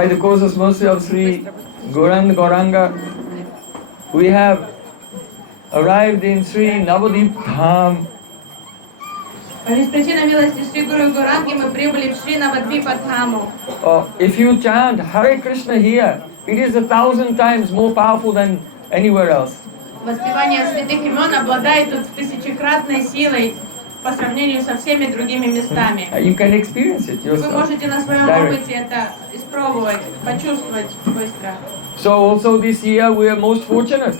By the course mercy of Sri Gauranga, we have arrived in Sri Navadvipa Dham. Причина милости Шри Гуру Гуранги мы прибыли в Шри Навадвипа Дхаму. If you chant Hare Krishna here, it is 1,000 times more powerful than anywhere else. Воспевание святых имен обладает тут тысячекратной силой по сравнению со всеми другими местами. You can experience it yourself. Вы можете на своем опыте это испробовать, почувствовать быстро. So also this year we are most fortunate.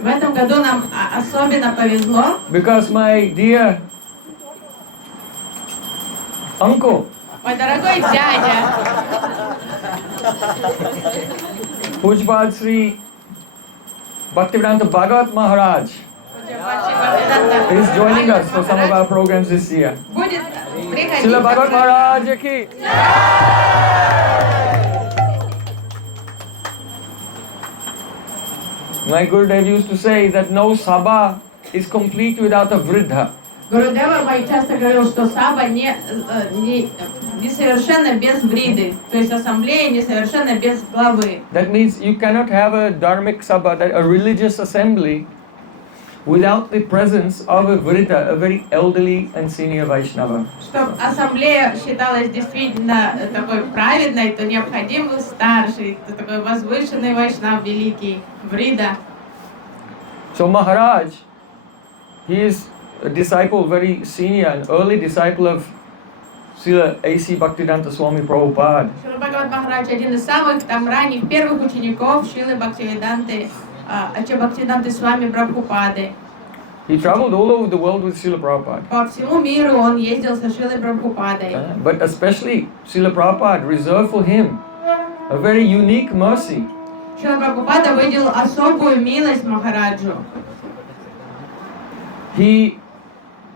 В этом году нам особенно повезло. Because my dear uncle, мой дорогой дядя, Pujpad Sri Bhaktivedanta Bhagavat Maharaj is joining us for some of our programs this year. будет приходить. Srila Bhagavat Maharaj ki. My Gurudev used to say that no sabha is complete without a vridha. Гурудева мой часто говорил, что саба несовершенна без вриды, то есть ассамблея несовершенна без главы. That means you cannot have a dharmic sabha, a religious assembly, without the presence of a vrita, a very elderly and senior Vaishnava. Чтобы ассамблея считалась действительно такой праведной, то необходим старший, такой возвышенный вайшнав, великий врида. So Maharaj, he is a disciple, very senior, an early disciple of Srila A.C. Bhaktivedanta Swami Prabhupada. Шрила Бхагават Махарадж один из самых ранних первых учеников Шрилы Бхактивиданты, Бхактивиданты Свами Прабхупады. He traveled all over the world with Srila Prabhupada. По всему миру он ездил со Шрилой Прабхупадой. But especially Srila Prabhupada reserved for him a very unique mercy. Шрила Прабхупада выделил особую милость Махараджу. He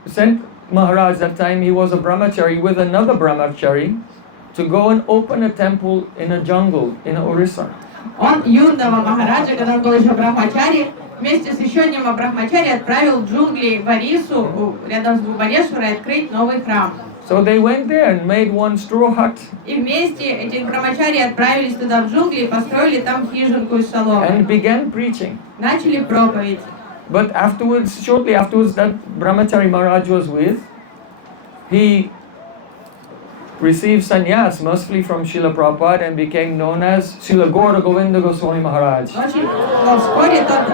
sent Maharaj, that time he was a brahmachari with another brahmachari, to go and open a temple in a jungle in Orissa. Он юного Махараджа, когда он был еще брахмачари, вместе с еще одним брахмачари отправил в джунгли в Орису, рядом с Бхубанешварой, открыть новый храм. So they went there and made one straw hut. И вместе эти брахмачари отправились туда в джунгли и построили там хижинку из соломы. And began preaching. Начали проповедь. But afterwards, shortly afterwards, that brahmachari Maharaj was with, he received sannyas mercifully from Srila Prabhupada and became known as Srila Gaura Govinda Goswami Maharaj. Но вскоре тот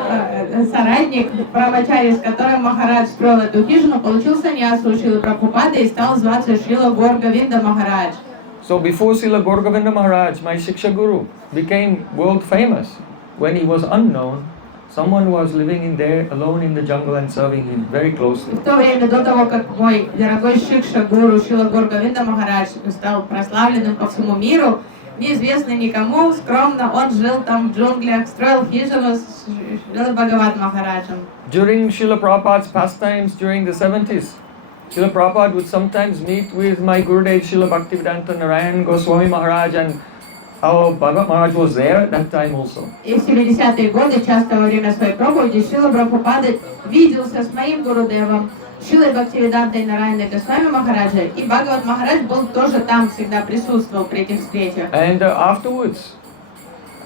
соратник брахмачари, с которым Махарадж строил эту хижину, получил саньясу у Шрилы Прабхупады и стал зваться Шрила Гаура Говинда Махарадж. So before Srila Gaura Govinda Maharaj, my Shiksha Guru, became world famous, when he was unknown, someone was living in there alone in the jungle and serving him very closely. В то время, до того, как мой дорогой Шикша Гуру Шрила Гаура Говинда Махарадж стал прославленным по всему миру, неизвестный никому, скромно, он жил там в джунглях, строил хижину с Шрилой Бхагават Махараджем. During Srila Prabhupada's pastimes during the 70s, Srila Prabhupada would sometimes meet with my Gurudev Srila Bhaktivedanta Narayan Goswami Maharaj, and our Bhagavat Maharaj was there at that time also. И в 70-е годы, часто во время своей проповеди, Шрила Прабхупада виделся с моим Гурудевом, Шрилой Бхактивидантой Нараяной Госвами Махараджа, и Бхагават Махарадж был тоже там, всегда присутствовал при этих встречах. And afterwards,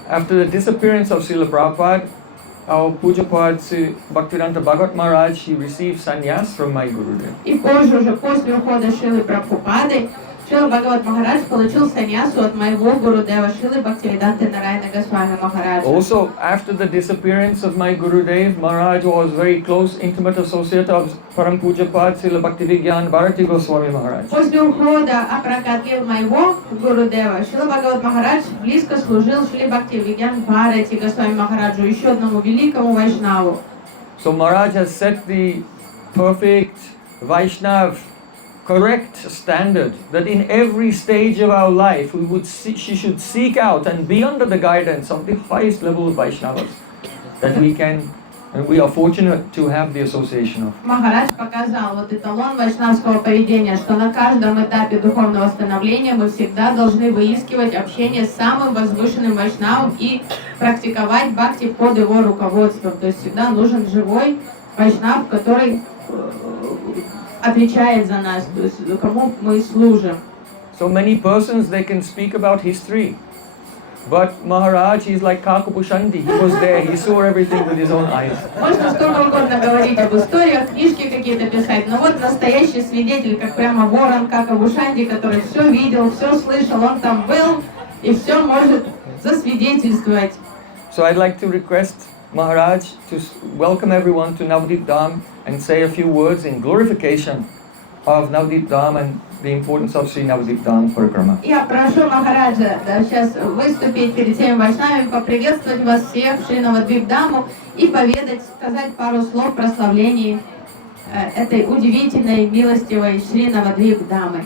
after the disappearance of Srila Prabhupada, our Pujapad Bhaktivedanta Bhagavat Maharaj, he received sannyas from my Gurudev. И позже, уже после ухода Шрилы Прабхупады, Шрила Бхагават Махарадж получил саньясу от моего Гурудева Шрилы Бхактивиданты Нараяны Госвами Махараджа. Also, after the disappearance of my Gurudev, Maharaj was very close, intimate associate of Param Pujapad Srila Bhaktivigyan Bharati Goswami Maharaj. После ухода Апракатхи моего Гурудева, Шрила Бхагават Махарадж близко служил Шриле Бхактивигyan Бхарати Госвами Махараджу, еще одному великому вайшнаву. So Maharaj has set the perfect Vaishnav correct standard that in every stage of our life she should seek out and be under the guidance of the highest level of Vaishnavas that we can, and we are fortunate to have the association of. Махарадж показал вот эталон вайшнавского поведения, что на каждом этапе духовного становления мы всегда должны выискивать общение с самым возвышенным вайшнавом и практиковать бхакти под его руководством. То есть всегда нужен живой вайшнав, который отвечает за нас, то есть кому мы служим. So many persons, they can speak about history But Maharaj, he's like Kakabushandi. He was there. He saw everything with his own eyes. Можно сколько угодно говорить об историях, книжки какие-то писать, но вот настоящий свидетель, как прямо ворон, как Абушанди, который все видел, все слышал, он там был и все может засвидетельствовать. So I'd like to request Maharaj to welcome everyone to Navadvipa Dham and say a few words in glorification of Navadvipa Dham and the importance of Sri Navadvipa Dham Parikrama. Я прошу Махараджа сейчас выступить перед всеми вайшнавами, поприветствовать вас всех в Шри Навадвип Даму и поведать, сказать пару слов про славление этой удивительной, милостивой Шри Навадвип Дамы.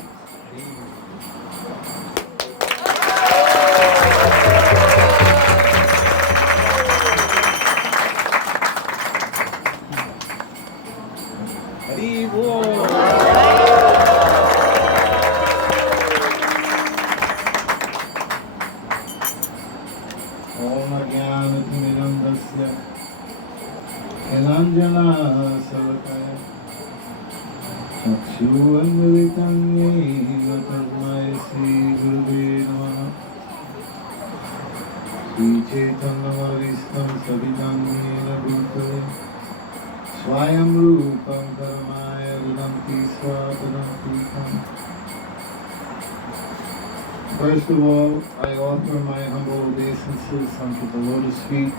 First of all, I offer my humble obeisances unto the lotus feet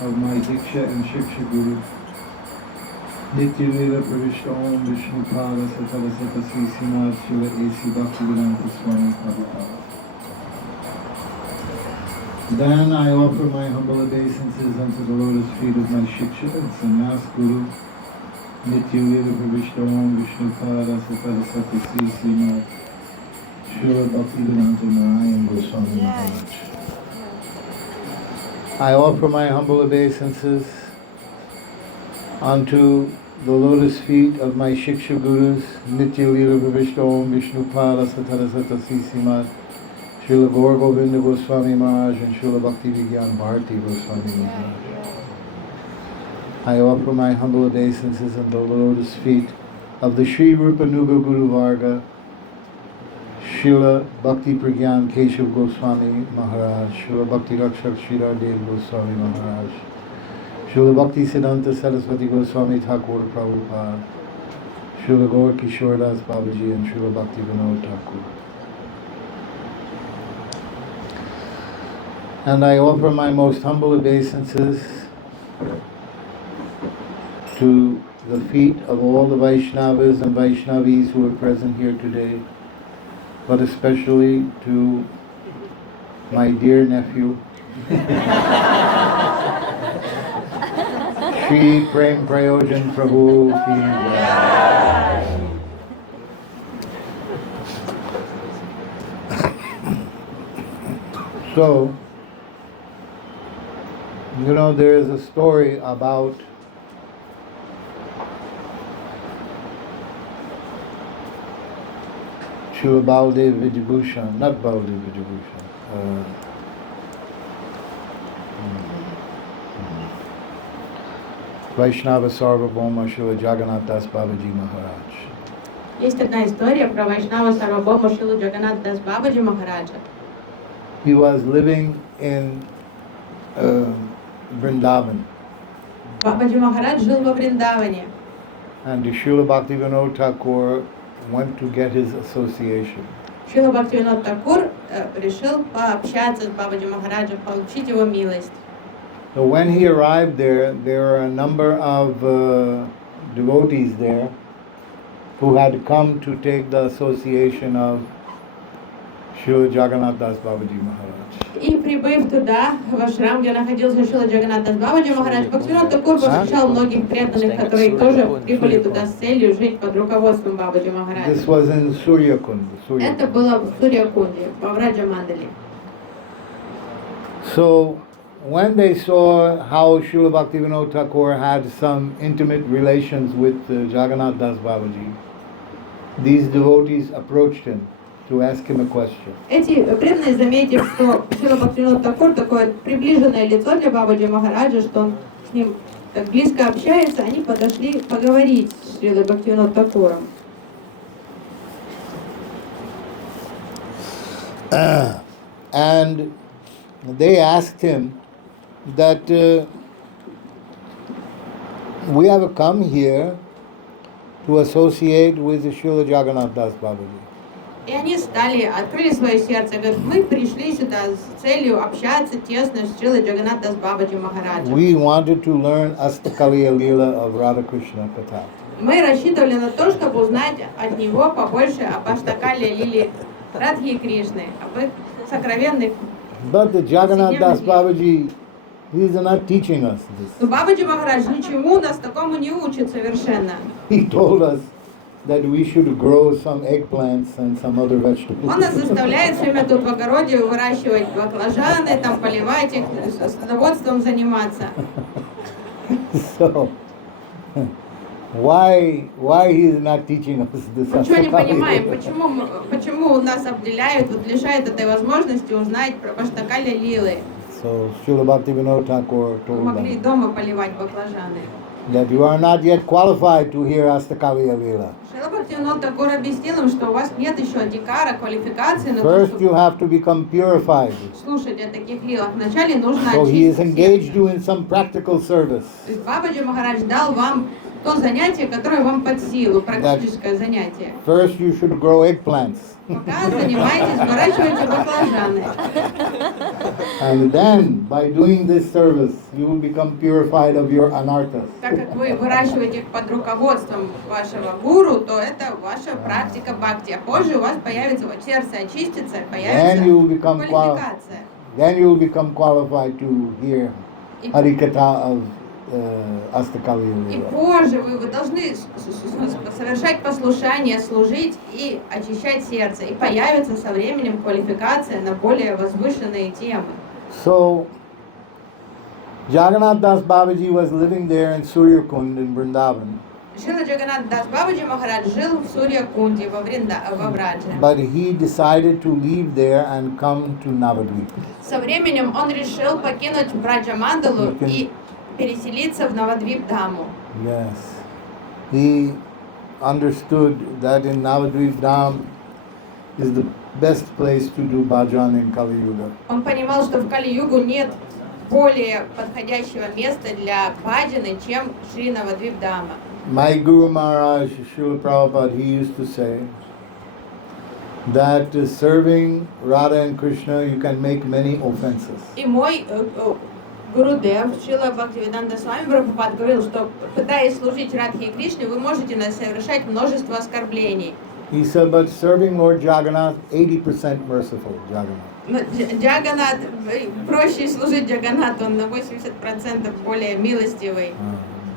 of my Diksha and Shiksha Guru, Nitya Lila Pravishta Om Vishnu Pada Satala Sata Sri Srimad Shila A.C. Bhaktivedanta Swami Prabhupada. Then I offer my humble obeisances unto the lotus feet of my Shiksha and Sannyas Guru, Nitya Lila Pravishta Om Vishnu Pada Satala Sata Sri Srimad Shila Bhaktivedanta Narayan Goswami Maharaj. I offer my humble obeisances unto the lotus feet of my Shiksha Gurus, Nitya Lila Pravishta Om Vishnu Pada Satara Sata Srimad Srila Gaur Govinda Goswami Maharaj and Srila Bhakti Vigyan Bharati Goswami Maharaj. I offer my humble obeisances unto the lotus feet of the Sri Rupa Nuga Guru Varga, Srila Bhakti Pragyan Keshav Goswami Maharaj, Srila Bhakti Rakshak Sridhar Dev Goswami Maharaj, Srila Bhakti Siddhanta Saraswati Goswami Thakur Prabhupada, Srila Gaur Kishore Das Babaji and Srila Bhakti Vinod Thakur. And I offer my most humble obeisances to the feet of all the Vaishnavas and Vaishnavis who are present here today, but especially to my dear nephew, Shri Prem Prayojan Prabhu ki jai. So, you know, there is a story about Srila Baldev Vijayabhushan, not Baldev Vijayabhushan, Vaishnava Sarvabhauma Srila Jagannath Das Babaji Maharaj. Есть одна история про Вайшнава Сарвабхаума Шрилу Джаганнат Дас Бабаджи Махараджа. He was living in Vrindavan, Бабаджи Махарадж жил во Вриндаване. and Srila Bhaktivinoda Thakur went to get his association. Шрила Бхактивинод Такур решил пообщаться с Бабаджи Махараджем, получить его милость. So when he arrived there, there were a number of devotees there who had come to take the association of Srila Jagannath Das Babaji Maharaj. И прибыв туда, в ашрам, где находился Шрила Джаганнат Дас Бабаджи Махарадж, Бхактивинод Такур повстречал многих преданных, которые тоже прибыли туда с целью жить под руководством Бабаджи Махараджа. This was in Suryakund. Это было в Сурьякунде, в Враджа Мандали. So when they saw how Srila Bhaktivinoda Thakur had some intimate relations with Jagannath Das Babaji, these devotees approached him to ask him a question. Эти преданные, заметив, что Шрила Бхактивинод Такур такое приближенное лицо для Бабаджи Махараджа, что он с ним так близко общается, они подошли поговорить с Шрилой Бхактивинод Такуром. And they asked him that we have come here to associate with the Srila Jagannath Das Babaji. И они открыли свое сердце, говорят, мы пришли сюда с целью общаться тесно с Шрилой Джаганнат Дас Бабаджи Махараджем. We wanted to learn Astakaliya Leela of Radha Krishna Katha. Мы рассчитывали на то, чтобы узнать от него побольше об Аштакале Лили Радхи и Кришны, об их сокровенных. But the Jagannath Das Babaji, he is not teaching us this. Но Бабаджи Махарадж ничему нас такому не учит совершенно. He told us that we should grow some eggplants and some other vegetables. Он нас заставляет все время тут в огороде выращивать баклажаны, там поливать их, садоводством заниматься. So, why he is not teaching us this? Ничего не понимаем, почему нас обделяют, вот лишают этой возможности узнать про Аштакали Лилы. So, Srila Bhaktivinoda Thakur told Могли them дома поливать баклажаны. that you are not yet qualified to hear Astakaliya Leela. Шрила Бхактивинода Тхакур объяснил им, что у вас нет еще адикара, квалификации на то, First, you чтобы have to become purified. слушать о таких лилах. Вначале нужно So he has очистить engaged сердце. you in some practical service. То есть Бабаджи Махарадж дал вам то занятие, которое вам под силу, практическое занятие. First, you should grow eggplants. Пока занимаетесь, выращиваете баклажаны. And then, by doing this service, you will become purified of your anarthas. Так как вы выращиваете их под руководством вашего гуру, то это ваша практика бхакти. А позже у вас появится, вот сердце очистится, Then you will появится become квалификация. Then you will become qualified to hear Harikatha of Astakaliya И Leela. позже вы должны совершать послушание, служить и очищать сердце. И появится со временем квалификация на более возвышенные темы. So, Jagannath Das Babaji was living there in Suryakund in Vrindavan. Шрила Джаганнат Дас Бабаджи Махарадж жил в Сурья-Кунде во Врадже. But he decided to leave there and come to Navadvipa. Со временем он решил покинуть Браджа-мандалу и переселиться в Навадвип Дхаму. Yes. He understood that in Navadvip Dham is the best place to do bhajan in Kali Yuga. Он понимал, что в Кали-югу нет более подходящего места для баджаны, чем Шри Навадвип Дхама. My Guru Maharaj, Srila Prabhupada, he used to say that serving Radha and Krishna, you can make many offenses. И мой Гурудев, Шрила Бхактивиданта Свами Прабхупад говорил, что пытаясь служить Радхе и Кришне, вы можете совершать множество оскорблений. He said, but serving Lord Jagannath, 80% merciful, Jagannath. Но Джаганат, проще служить Джаганату, он на 80% более милостивый,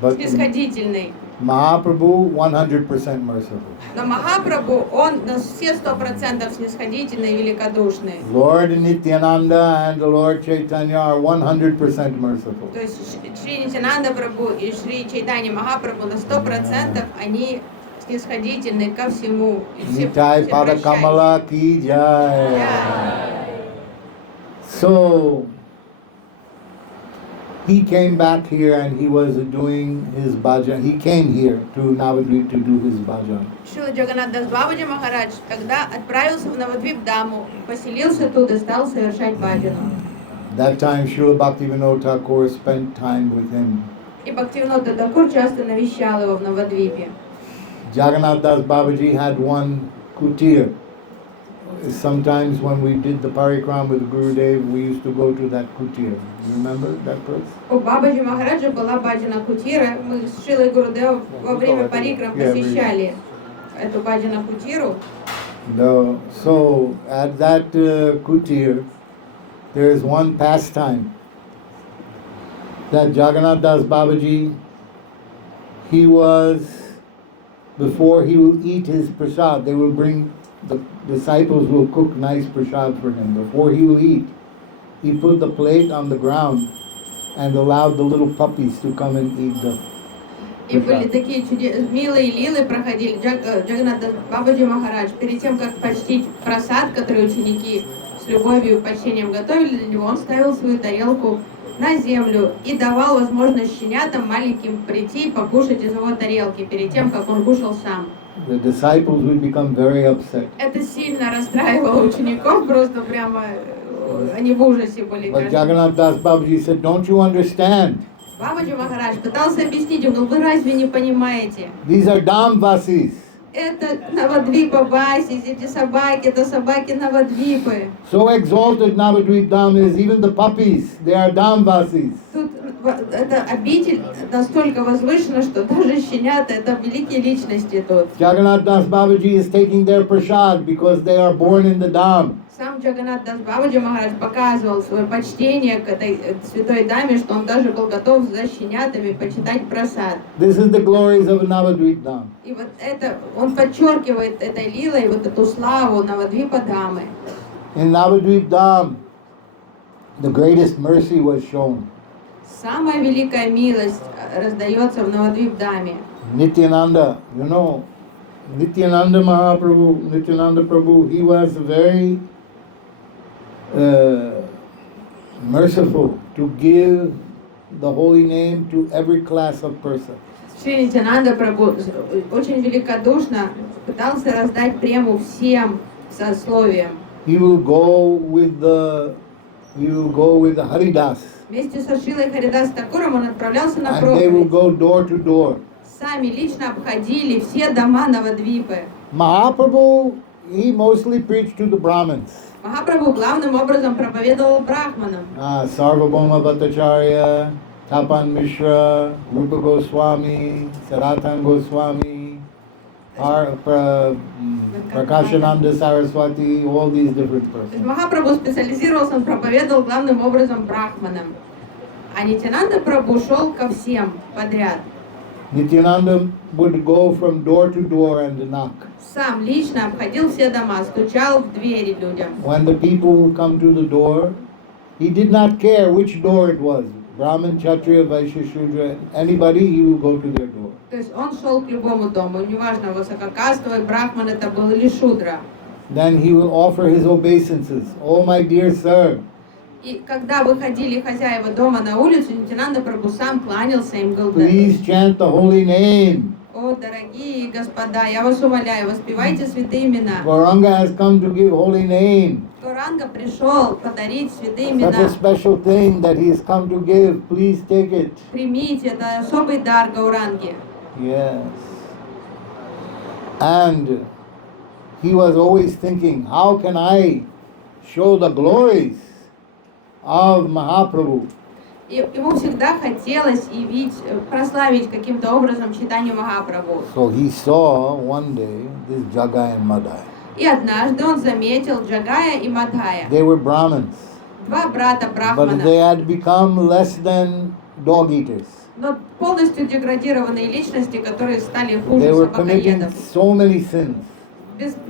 But снисходительный. Mahaprabhu, 100% merciful. Но Махапрабху, он на все 100% снисходительный и великодушный. Lord Nityananda and the Lord Chaitanya are 100% merciful. То есть Шри Нитянанда Прабху и Шри Чайтанья Махапрабху на 100% они снисходительны ко всему. И все Nitai Pada Kamala ki jai. So he came back here and he was doing his bhajan. He came here to Navadvip to do his bhajan. Шрила Джаганнат Дас Бабаджи Махарадж тогда отправился в Навадвип Даму, поселился тут и стал совершать баджану. That time Srila Bhaktivinoda Thakur spent time with him. И Бхактивинода Тхакур часто навещал его в Навадвипе. Jagannath Das Babaji had one kutir. Sometimes when we did the parikram with Gurudev, we used to go to that kutir. You remember that place? У Бабаджи Махараджа была баджана Кутира. Мы с Шрилой Гурудевом во время парикрам посещали эту баджана Кутиру. No. So at that kutir, there is one pastime that Jagannath Das Babaji, he was, before he will eat his prasad, they will bring, the disciples will cook nice prasad for him. Before he will eat, he put the plate on the ground and allowed the little puppies to come and eat the И были такие милые лилы проходили. Джаганнат Бабаджи Махарадж, перед тем, как почтить прасад, который ученики с любовью и почтением готовили для него, он ставил свою тарелку на землю и давал возможность щенятам маленьким прийти и покушать из его тарелки перед тем, как он кушал сам. The disciples would become very upset. Это сильно расстраивало учеников, просто прямо они в ужасе были. But Jagannath Das Babaji said, don't you understand? Бабаджи Махарадж пытался объяснить, он говорил, вы разве не понимаете? These are Dhamvasis. Это Навадвипа Васис, эти собаки, это собаки Навадвипы. So exalted Navadvip Dham is, even the puppies, they are Dhamvasis. Тут эта обитель настолько возвышена, что даже щенята, это великие личности тут. Jagannath Das Babaji is taking their prasad because they are born in the Dham. Сам Джаганнат Дас Бабаджи Махарадж показывал свое почтение к этой святой даме, что он даже был готов за щенятами почитать прасад. This is the glories of Navadvip Dham. И вот это, он подчеркивает этой лилой вот эту славу Навадвипа Дамы. In Navadvip Dham, the greatest mercy was shown. Самая великая милость раздается в Навадвип Даме. Nityananda, you know, Nityananda Mahaprabhu, Nityananda Prabhu, he was very merciful to give the holy name to every class of person. Шри Нитянанда Прабху очень великодушно пытался раздать прему всем сословиям. He will go with the Haridas, Вместе со Шрилой Харидас Такуром он отправлялся на and they will проповедь. go door to door. Сами лично обходили все дома Навадвипы. Mahaprabhu, he mostly preached to the Brahmins. Махапрабху главным образом проповедовал брахманам. Sarvabhauma Bhattacharya, Tapan Mishra, Rupa Goswami, Sanatana Goswami, Prakashananda Saraswati, all these different То есть persons. Махапрабху специализировался, он проповедовал главным образом брахманам. А Нитянанда Прабху шел ко всем подряд. Nityananda would go from door to door and knock. Сам лично обходил все дома, стучал в двери людям. When the people would come to the door, he did not care which door it was. Brahmin, Kshatriya, Vaishya, Shudra, anybody, he would go to their door. То есть он шел к любому дому, неважно, высококастовый брахман это был или шудра. Then he will offer his obeisances. Oh, my dear sir, И когда выходили хозяева дома на улицу, Нитянанда Прабху сам кланялся им, говорил, please chant the holy name. о, дорогие господа, я вас умоляю, воспевайте святые имена. Gauranga has come to give holy name. Гауранга пришел подарить святые Such a имена. special thing that he has come to give. Please take it. Примите, это особый дар Гауранги. Yes. And he was always thinking, how can I show the glories of Mahaprabhu? И ему всегда хотелось явить, прославить каким-то образом читание Махапрабху. So he saw one day this Jagai and Madai. И однажды он заметил Джагая и Мадхая, They were Brahmins, два брата but брахмана, they had become less than dog eaters. но полностью деградированные личности, которые стали They хуже were committing собакоедов. so many sins.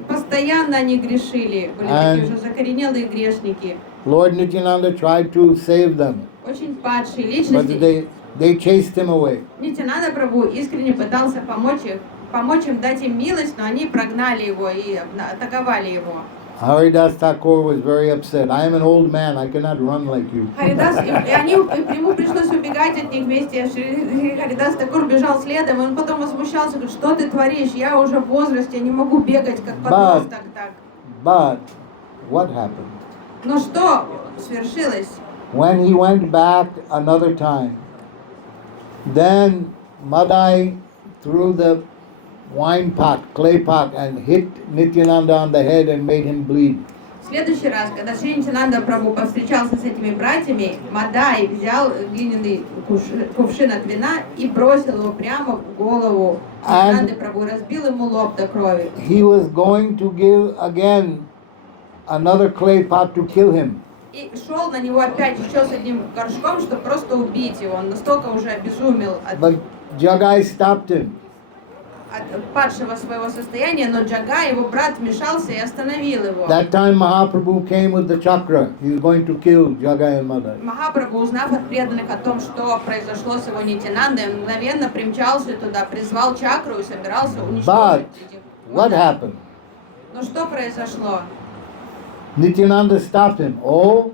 Постоянно они грешили, были такие уже закоренелые грешники, Lord Nityananda tried to save them, очень падшие but личности. they chased him away. Нитянанда Прабху искренне пытался помочь им, дать им милость, но они прогнали его и атаковали его. Haridas Thakur was very upset. I am an old man, I cannot run like you. Харидас, и ему пришлось убегать от них вместе. Харидас Такур бежал следом, и он потом возмущался, говорит, что ты творишь, я уже в возрасте, я не могу бегать, как подросток так. But what happened? Но что свершилось? When he went back another time, then Madai threw the wine pot, clay pot, and hit Nityananda on the head and made him bleed. В следующий раз, когда Шри Нитянанда Прабху повстречался с этими братьями, Мадай взял глиняный кувшин от вина и бросил его прямо в голову Нитянанды Прабху, разбил ему лоб до крови. He was going to give again another clay pot to kill him. И шел на него опять еще с одним горшком, чтобы просто убить его. Он настолько уже обезумел But Jagai stopped him. от падшего своего состояния, но Джага, его брат, вмешался и остановил его. That time Mahaprabhu came with the chakra. He was going to kill Jagai and Madai. Махапрабху, узнав от преданных о том, что произошло с его Нитянандой, мгновенно примчался туда, призвал чакру и собирался уничтожить But этих. what happened? Но что произошло? Nityananda stopped him. Oh,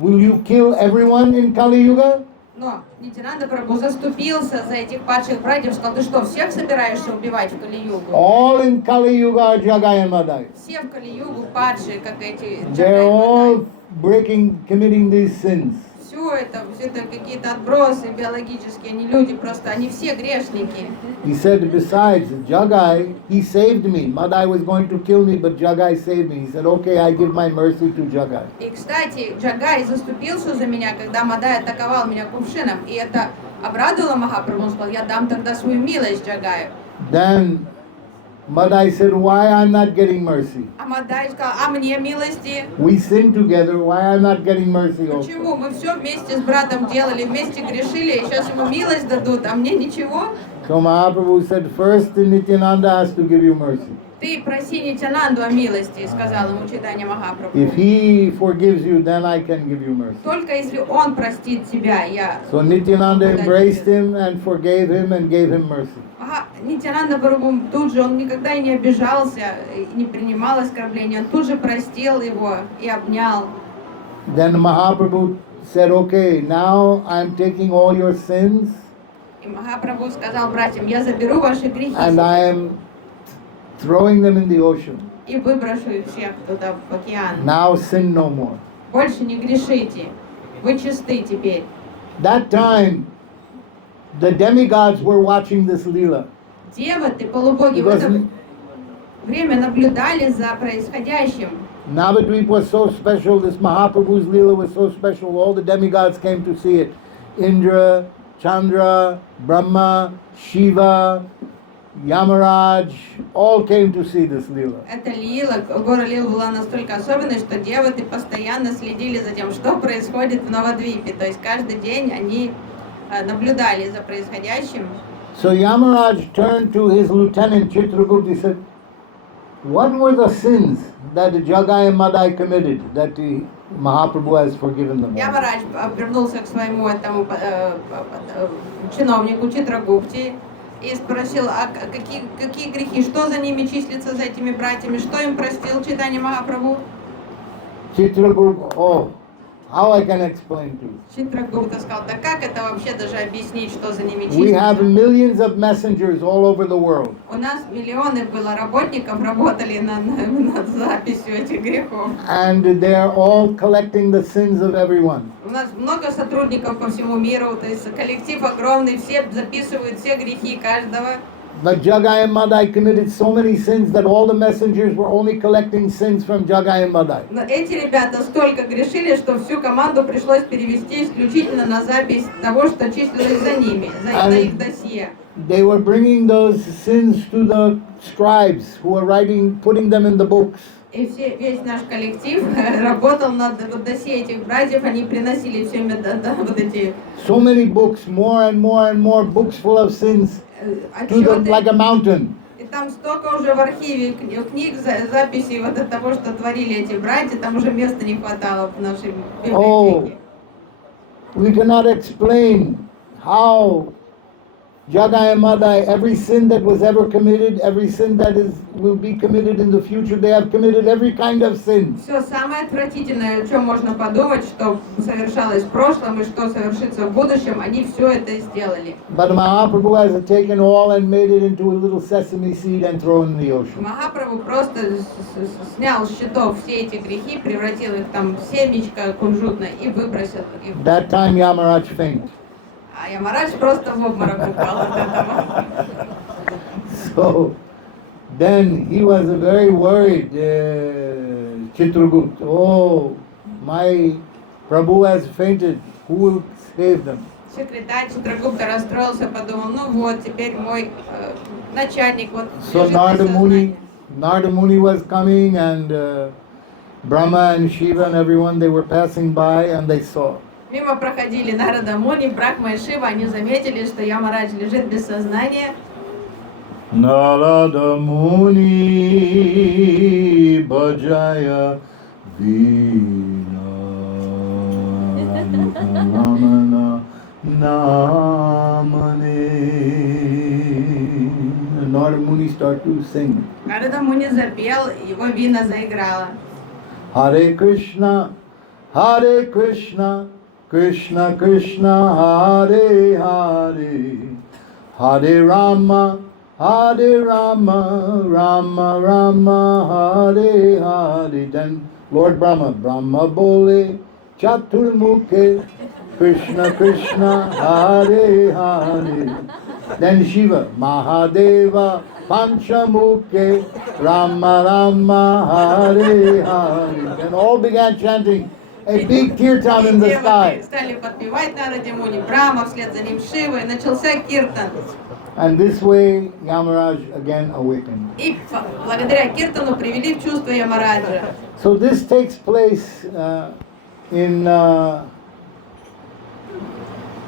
will you kill everyone in Kali Yuga? Но Нитянанда Прабху заступился за этих падших братьев, сказал, ты что, всех собираешься убивать в Кали-югу? All in Kali Yuga are Jagai and Madai. Все в Кали-югу падшие, как эти They're Джага и Мадай. committing these sins. Все это какие-то отбросы биологические, они люди просто, они все грешники. He said, besides, Jagai, he saved me. Madai was going to kill me, but Jagai saved me. He said, okay, I give my mercy to Jagai. И, кстати, Джагай заступился за меня, когда Мадай атаковал меня кувшином, и это обрадовало Махапрабху. Он сказал, я дам тогда свою милость Джагаю. Then Madai said, why I'm not getting mercy? А Мадай сказал, а мне милости? We sin together, why I'm not getting mercy also? Почему? Мы все вместе с братом делали, вместе грешили, и сейчас ему милость дадут, а мне ничего? So Mahaprabhu said, first Nityananda has to give you mercy. Ты проси Нитянанду о милости, сказал ему Чайтанья Махапрабху. If he forgives you, then I can give you mercy. Только если он простит тебя, я... So Nityananda embraced him and forgave him and gave him mercy. Ага, Нитянанда Прабху тут же, он никогда и не обижался, и не принимал оскорбления, он тут же простил его и обнял. Then Mahaprabhu said, okay, now I'm taking all your sins И Махапрабху сказал братьям, я заберу ваши грехи and I am throwing them in the ocean. и выброшу их всех туда, в океан. Now sin no more. Больше не грешите, вы чисты теперь. That time, the demigods were watching this lila. Деваты, полубоги в это время наблюдали за происходящим. Navadvipa was so special, this Mahaprabhu's lila was so special, all the demigods came to see it. Indra, Chandra, Brahma, Shiva, Yamaraj, all came to see this lila. Эта лила, гора Лил была настолько особенной, что деваты постоянно следили за тем, что происходит в Навадвипе. То есть каждый день они наблюдали за происходящим. So Yamaraj turned to his lieutenant Chitragupta. He said, what were the sins that Jagai and Madai committed that the Mahaprabhu has forgiven them? Ямарадж обернулся к своему этому чиновнику Читрагупте и спросил, а какие грехи, что за ними числится, за этими братьями, что им простил Чайтанья Махапрабху? Chitragupta, oh, how I can explain to you? Читрагупта сказал, да как это вообще даже объяснить, что за ними We have числится? millions of messengers all over the world. У нас миллионы было работников, работали над записью этих грехов. And they are all collecting the sins of everyone. У нас много сотрудников по всему миру, то есть коллектив огромный, все записывают все грехи каждого. But Jagai and Madai committed so many sins that all the messengers were only collecting sins from Jagai and Madai. Но эти ребята столько грешили, что всю команду пришлось перевести исключительно на запись того, что числилось за ними, за их досье. They were bringing those sins to the scribes who were putting them in the books. И весь наш коллектив работал над досье этих братьев, они приносили все время вот эти So many books, more and more and more books full of sins to them отчеты. like a mountain. И там столько уже в архиве книг, записей вот от того, что творили эти братья, там уже места не хватало в нашей библиотеке. We cannot explain how Jagai and Madai, every sin that was ever committed, every sin that will be committed in the future, they have committed every kind of sin. Все самое отвратительное, о чем можно подумать, что совершалось в прошлом и что совершится в будущем, они все это сделали. But Mahaprabhu has taken all and made it into a little sesame seed and thrown in the ocean. Махапрабху просто снял с счетов все эти грехи, превратил их там в семечко кунжутное и выбросил их. That time Yamaraj fainted. А Ямарадж просто в обморок упал от этого. So then he was very worried, Chitragupta. Oh, my Prabhu has fainted. Who will save them? Секретарь Читрагупта расстроился, подумал, ну вот, теперь мой начальник вот So лежит без сознания. Narada Muni was coming, and Brahma and Shiva and everyone, they were passing by and they saw. Мимо проходили Нарада Муни, Брахма и Шива, они заметили, что Ямарадж лежит без сознания. Narada Muni Bhajaya Vina Ramana Namane. Narada Muni started to sing. Нарада Муни запел, его вина заиграла. Hare Krishna, Hare Krishna, Krishna Krishna, Hare Hare, Hare Rama, Hare Rama, Rama Rama, Hare Hare. Then Lord Brahma, Brahma bole, Chaturmukhe, Krishna Krishna, Hare Hare. Then Shiva, Mahadeva, Panchamukhe, Rama Rama, Hare Hare. And all began chanting a big kirtan in the Девы sky. стали подпевать Нараде Муни, Брахма, вслед за ним Шива, и начался киртан. And this way, Yamaraj again awakened. И благодаря киртану привели в чувство Ямараджа. So this takes place in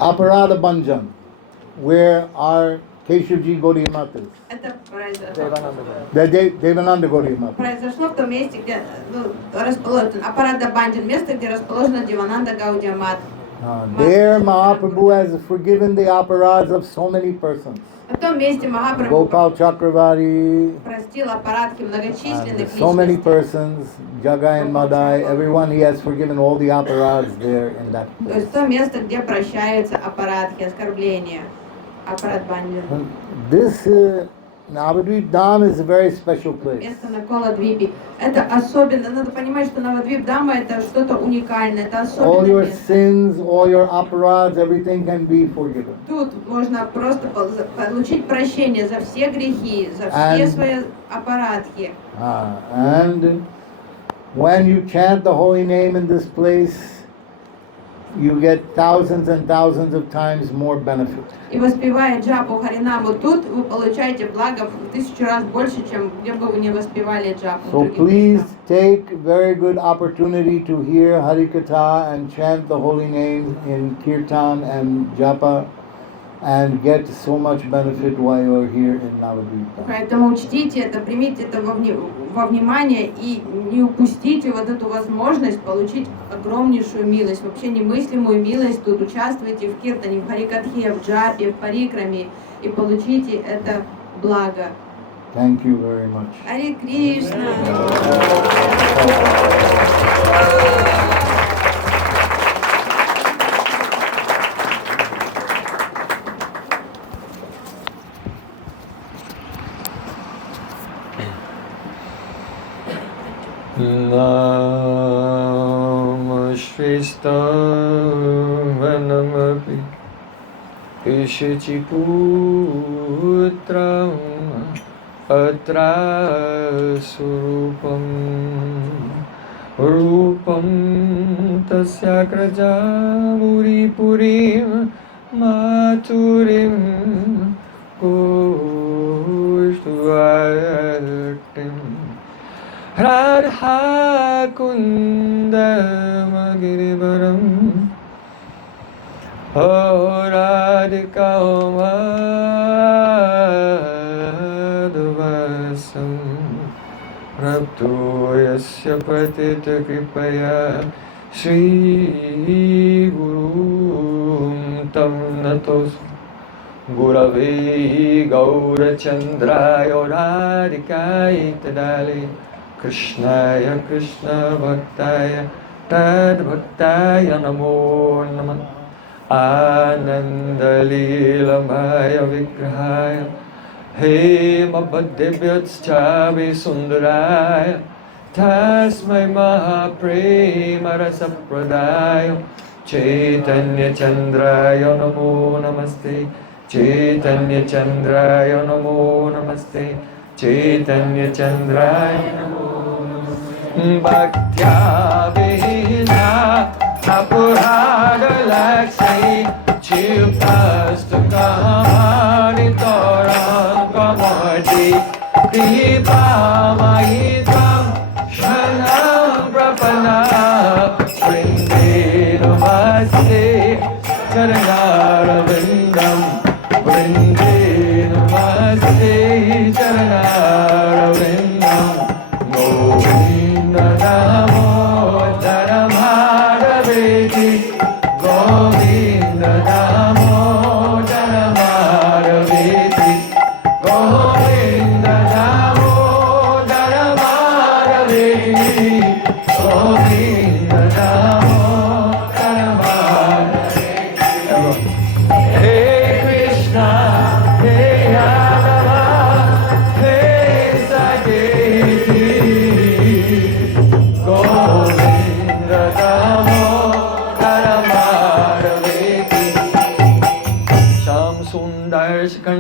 Aparada Bhanjan, where our Keshavji Gaudiya Mata is. Это Devananda Gaudiya Mata. произошло в том месте, где расположен Апарада Бандин, место, где расположена Дивананда Гаудия Мат. There Mahaprabhu has forgiven the aparads of so many persons. В том месте Махапрабху Gopal Chakravarti, простил аппаратки многочисленных so many личностей. persons, Jagai and Madai, everyone, he has forgiven all the aparads there in that То place. есть то место, где прощаются аппаратки, оскорбления. Аппарат Бандин. This Navadvipa Dham is a very special place. Место на Кола-Двипе. Это особенно, надо понимать, что Навадвип Дама это что-то уникальное, это All особенное your место. sins, all your aparads, everything can be forgiven. Тут можно просто получить прощение за все грехи, за все And- свои аппаратки. And when you chant the holy name in this place, you get thousands and thousands of times more benefit. И воспевая джапу Харинаму тут, вы получаете благо в 1000 раз больше, чем где бы вы не воспевали джапу. So please take very good opportunity to hear Harikatha and chant the holy name in Kirtan and Japa and get so much benefit while you are here in Navadvipa. Поэтому учтите это, примите это во внимание и не упустите вот эту возможность получить огромнейшую милость, вообще немыслимую милость. Тут участвуйте в киртане, в харикатхе, в джапе, в парикраме и получите это благо. Thank you very much. Харе Кришна! Namashvistavanamapi Ishachiputram Atra Surupam Rupam Tasyakraja Puripurim Maturim Kushtuvatim Radha Kundamagirivaram Radhika Madhvasam Rapto Yasya Patita Kripaya Shri Gurum Tam Natos Gurave Gaurachandraya Radhikai Tadali Krishnaya Krishna Bhaktaya Tad Bhaktaya Namo Namah Ananda Leelamaya Vigrahaya Hema Bhaddebhyacchavi Sundaraya Tasmai Mahaprema Rasapradaya Chaitanya Chandraya Namo Namaste Chaitanya Chandraya Namo Namaste Chaitanya Chandraya Namo Bhaktya Vihina Apurada Laksai Chipastakani Toram Kamadi Dipa Maitam Shanam Prapana Vrinde Namaste Charanara Vrindam Vrinde Namaste Charanara Vrindam Govinda Namo Dharamharaveti Govinda Namo Dharamharaveti Govinda Namo Dharamharaveti Govinda Namo Dharamharaveti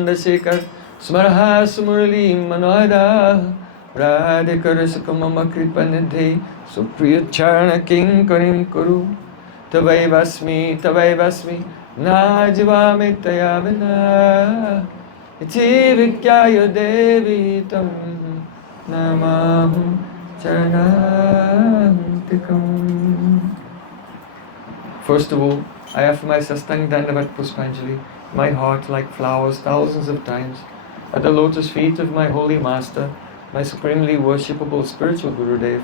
Chandrasekhar Smarha Sumurli Manoda Radhikara Sukamama Kripanidhe Supriya Charana Kinkarim Kuru Tavai Vasmi Najivami Tayavina Iti Vikyaya Devi Tam Namahum Charanantikam. First of all, I offer my Sastang Dandavat Puspanjali, my heart like flowers thousands of times, at the lotus feet of my holy master, my supremely worshipable spiritual Gurudev,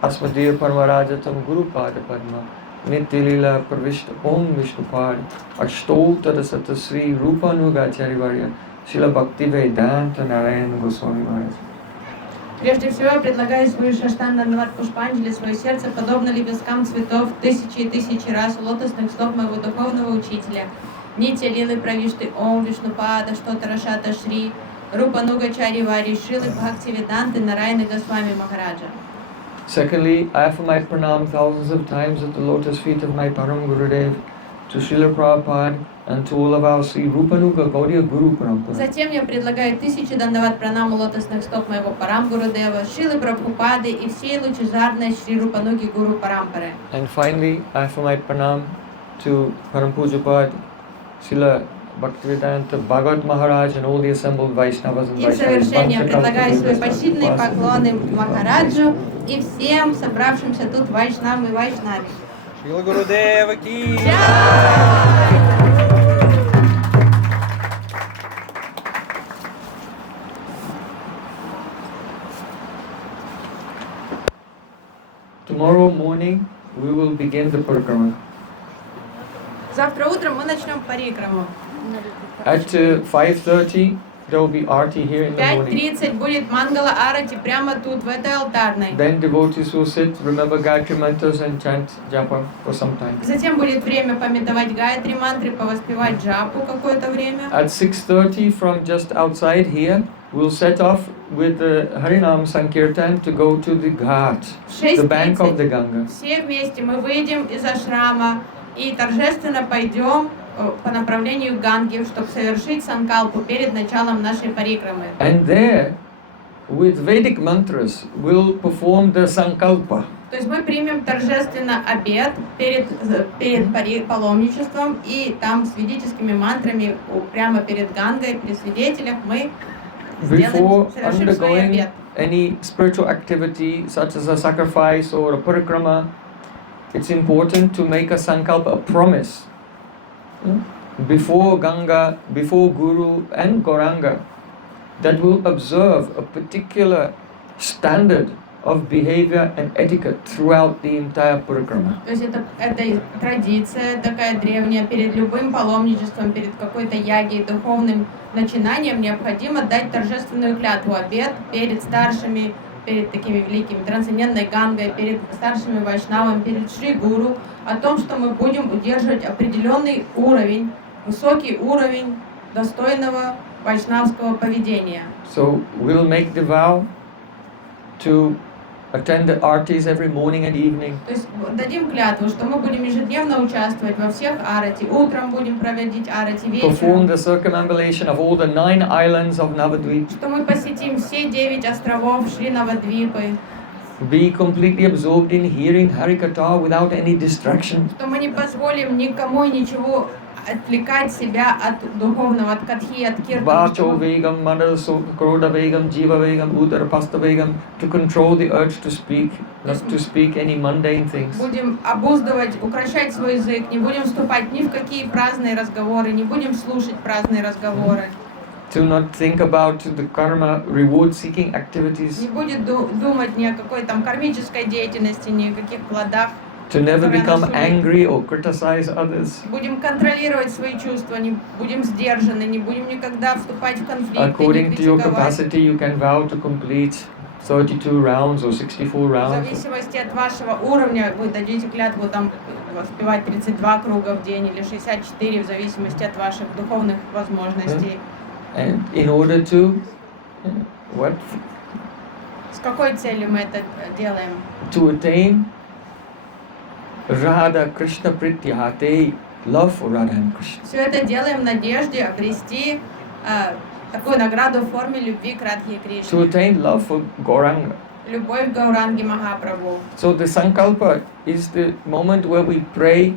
Asmadeva Parmarajatam Guru Pada Padma, Nityalila Pravishta Om Vishnupad, Ashtota Sata Sri Rupanugacharya Varya, Srila Bhakti Vedanta Narayan Goswami Maharaj. Прежде всего, я предлагаю свою Шаштан-Дандават Пушпанджали, свое сердце, подобно лепесткам цветов, тысячи и тысячи раз у лотосных стоп моего духовного учителя. Нитья Лилы Правишты Ом Вишнупада, Штота Рашата Шри, Рупануга Чари Вари, Шрилы Бхакти Веданты, Нарайны Госвами Махараджа. Secondly, I offer my pranam thousands of times at the lotus feet of my Param Gurudev, to Srila Prabhupada, and to all of our Sri Rupanuga Gaudiya Guru Parampara. Затем я предлагаю тысячи дандават пранам у лотосных стоп моего Парам Гурудева, Шрилы Прабхупады и всей лучезарной Шри Рупануги Гуру Парампары. And finally, I offer my pranam to Param Pujapad, Srila Bhaktivedanta Bhagavat Maharaj and all the assembled Vaishnavas and И в завершение предлагаю свои почтительные поклоны Махараджу и всем собравшимся тут Вайшнавам и Вайшнави. Шрила Гурудева ки! Tomorrow morning, we will begin the parikrama. Завтра утром мы начнем парикраму. At 5:30, there will be arti here in the morning. 5:30 будет мангала арати прямо тут, в этой алтарной. Then devotees will sit, remember Gayatri mantras and chant japa for some time. Затем будет время пометовать гайатри мантры, повоспевать джапу какое-то время. At 6:30, from just outside here, we'll set off with the Harinam Sankirtan to go to the Ghat, the bank of the Ganga. Все вместе мы выйдем из ашрама и торжественно пойдем по направлению к Ганге, чтобы совершить санкалпу перед началом нашей парикрамы. And there, with Vedic mantras, we'll perform the sankalpa. То есть мы примем торжественно обет перед паломничеством, и там с ведическими мантрами прямо перед Гангой, при свидетелях мы Before совершим свой undergoing обет. any spiritual activity such as a sacrifice or a parikrama, it's important to make a sankalpa, a promise. Before Ganga, before Guru and Gauranga, that will observe a particular standard of behavior and etiquette throughout the entire parikrama. То есть это традиция такая древняя, перед любым паломничеством, перед какой-то ягой, духовным начинанием необходимо дать торжественную клятву, обет перед старшими, перед такими великими трансцендентной Гангой, перед старшими вайшнавами, перед Шри Гуру, о том, что мы будем удерживать определенный уровень, высокий уровень достойного вайшнавского поведения. So we'll make the vow to attend the artis every morning and evening. То есть дадим клятву, что мы будем ежедневно участвовать во всех арати, утром будем проводить арати, Perform вечером, the circumambulation of all the 9 islands of Navadvipa. что мы посетим все 9 островов Шри Навадвипы, Be completely absorbed in hearing Harikatha without any distraction. что мы не позволим никому и ничего отвлекать себя от духовного, от катхи, от киртана, Vacho vegam, manaso, kroda vegam, jiva vegam, udara pasta vegam, to control the urge to speak, not to speak any mundane things. будем обуздывать, укращать свой язык, не будем вступать ни в какие праздные разговоры, не будем слушать праздные разговоры, To not think about the karma, reward-seeking activities. не будет думать ни о какой там кармической деятельности, ни о каких плодах. To never become angry or criticize others. Будем контролировать свои чувства, не будем сдержаны, не будем никогда вступать в конфликты, не According to your критиковать. capacity, you can vow to complete 32 rounds or 64 В rounds. зависимости от вашего уровня вы дадите клятву там воспевать 32 круга в день или 64, в зависимости от ваших духовных возможностей. And in order to what? С какой целью мы это делаем? To attain Radha Krishna Prityahate, love for Radha and Krishna. Все это делаем в надежде обрести такую награду в форме любви к Радхе to Кришне. attain love for Gauranga. Любовь к Гауранге Махапрабху. So the Sankalpa is the moment where we pray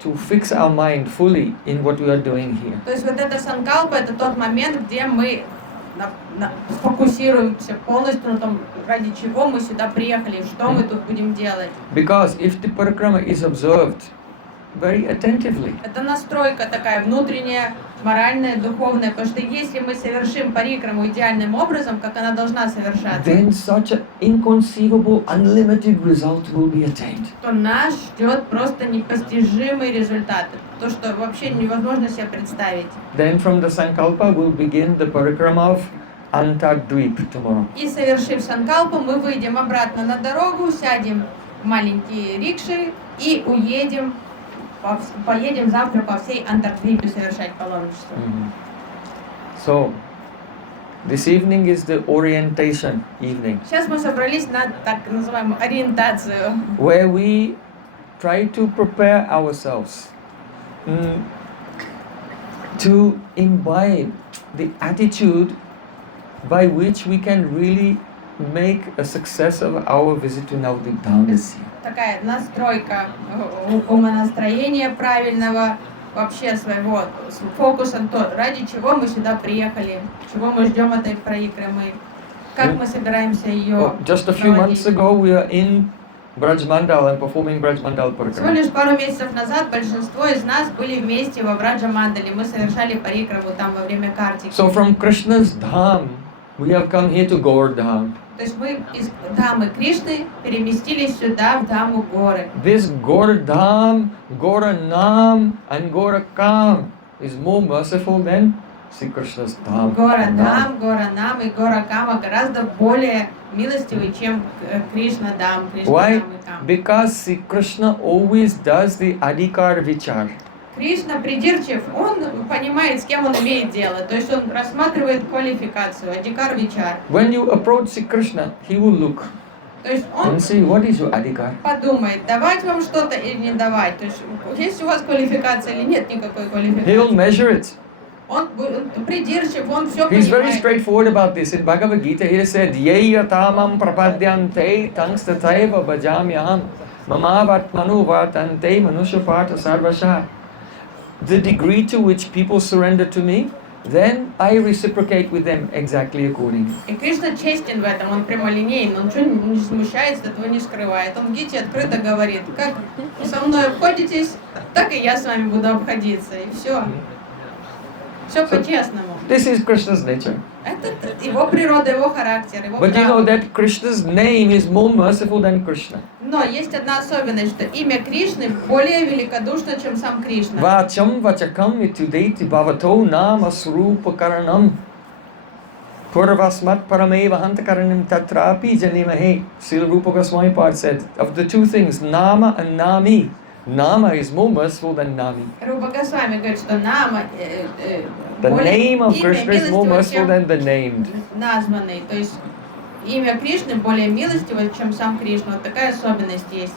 to fix our mind fully in what we are doing here. То есть вот эта санкалпа — это тот момент, где мы сфокусируемся полностью на том, ради чего мы сюда приехали, что мы тут будем делать. Because if the parikrama is observed very attentively, Это настройка такая внутренняя, моральная, духовная, потому что если мы совершим парикраму идеальным образом, как она должна совершаться, then such an inconceivable, unlimited result will be attained. то нас ждет просто непостижимый результат. То, что вообще невозможно себе представить. Then from the Sankalpa will begin the parikrama of Navadvipa tomorrow. И совершив санкалпу, мы выйдем обратно на дорогу, сядем в маленькие рикши и уедем, поедем завтра по всей Навадвипе совершать паломничество. So, this evening is the orientation evening, Сейчас мы собрались на так называемую ориентацию, where we try to prepare ourselves to imbibe the attitude by which we can really make a success of our visit to Navadvipa this year. такая настройка умонастроения правильного, вообще своего фокуса, то, ради чего мы сюда приехали, чего мы ждем этой парикрамы, как мы собираемся ее Just a few months проводить. ago, we were in Brajmandal and performing Brajmandal Всего parikrama. лишь пару месяцев назад большинство из нас были вместе во Браджа-мандале. Мы совершали парикраму там во время картики. So from Krishna's Dham, we have come here to Gaur Dham. То есть мы из Дхамы Кришны переместились сюда, в Дхаму горы. This Gaur Dham, Gaura Nam and Gaura Kam is more merciful than Sri Krishna's Dham. Гора Дам, Гора Нам и Гора Кама гораздо более милостивый, чем Кришна Дам, Кришна Why? Дам и Кам. Because Sri Krishna always does the Adhikar Vichar. Кришна придирчив, он понимает, с кем он имеет дело. То есть он рассматривает квалификацию, адикар вичар. When you approach Sri Krishna, he will look То есть он and see what is your Adhikar. подумает, давать вам что-то или не давать. То есть есть у вас квалификация или нет никакой He'll квалификации. measure it. Он придирчив, он все He's very понимает. straightforward about this. In Bhagavad Gita, he said, Yeya tamam prapadyante tangstataiva bhajamyaham mamavat manuvatante manushapartha sarvasha. The degree to which people surrender to me, then I reciprocate with them exactly accordingly. И Кришна честен в этом, он прямолинейный, он ничего не смущается, этого не скрывает. Он в Гите открыто говорит, как со мной обходитесь, так и я с вами буду обходиться. И все. Все по-честному. This is Krishna's nature. Это его природа, его характер, его But you know право. that Krishna's name is more merciful than Krishna. Но есть одна особенность, что имя Кришны более великодушно, чем сам Кришна. Vacham vachakam itudeti bhavato nama srupa karanam purvasmat parameva hantakaranam tatrapi janimahe. Srila Rupa Goswami Pad said, of the two things, nama and nami, nama is more merciful than nami. Рупа Госвами говорит, что Нама The name of имя Krishna is more милостиво, merciful чем than the named. названный. То есть имя Кришны более милостиво, чем сам Кришна. Вот такая особенность есть.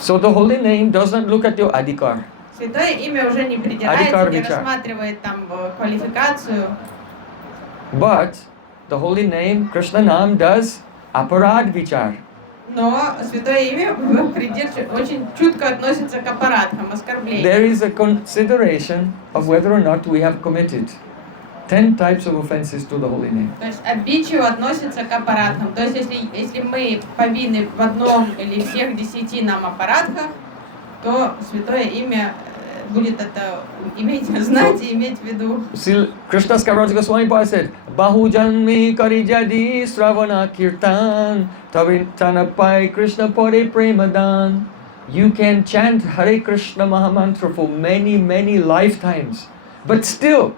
So the holy name doesn't look at your adhikar. Святое имя уже не придирается, Адикар не Вичар. рассматривает там квалификацию. But the holy name, Krishna Nam, does aparad vichar. Но святое имя очень чутко относится к аппаратам, оскорблениям. There is a consideration of whether or not we have committed 10 types of offenses to the holy name. То есть обидчиво относится к аппаратам. То есть если мы повинны в одном или всех 10 нам аппаратах, то святое имя будет это знать и иметь в виду. Still, Krishna's Kaviraj Goswami Pad said, Bahujanmi karijadi sravana kirtan tavintanapai Krishna pade premadan. You can chant Hare Krishna Mahamantra for many, many lifetimes. But still,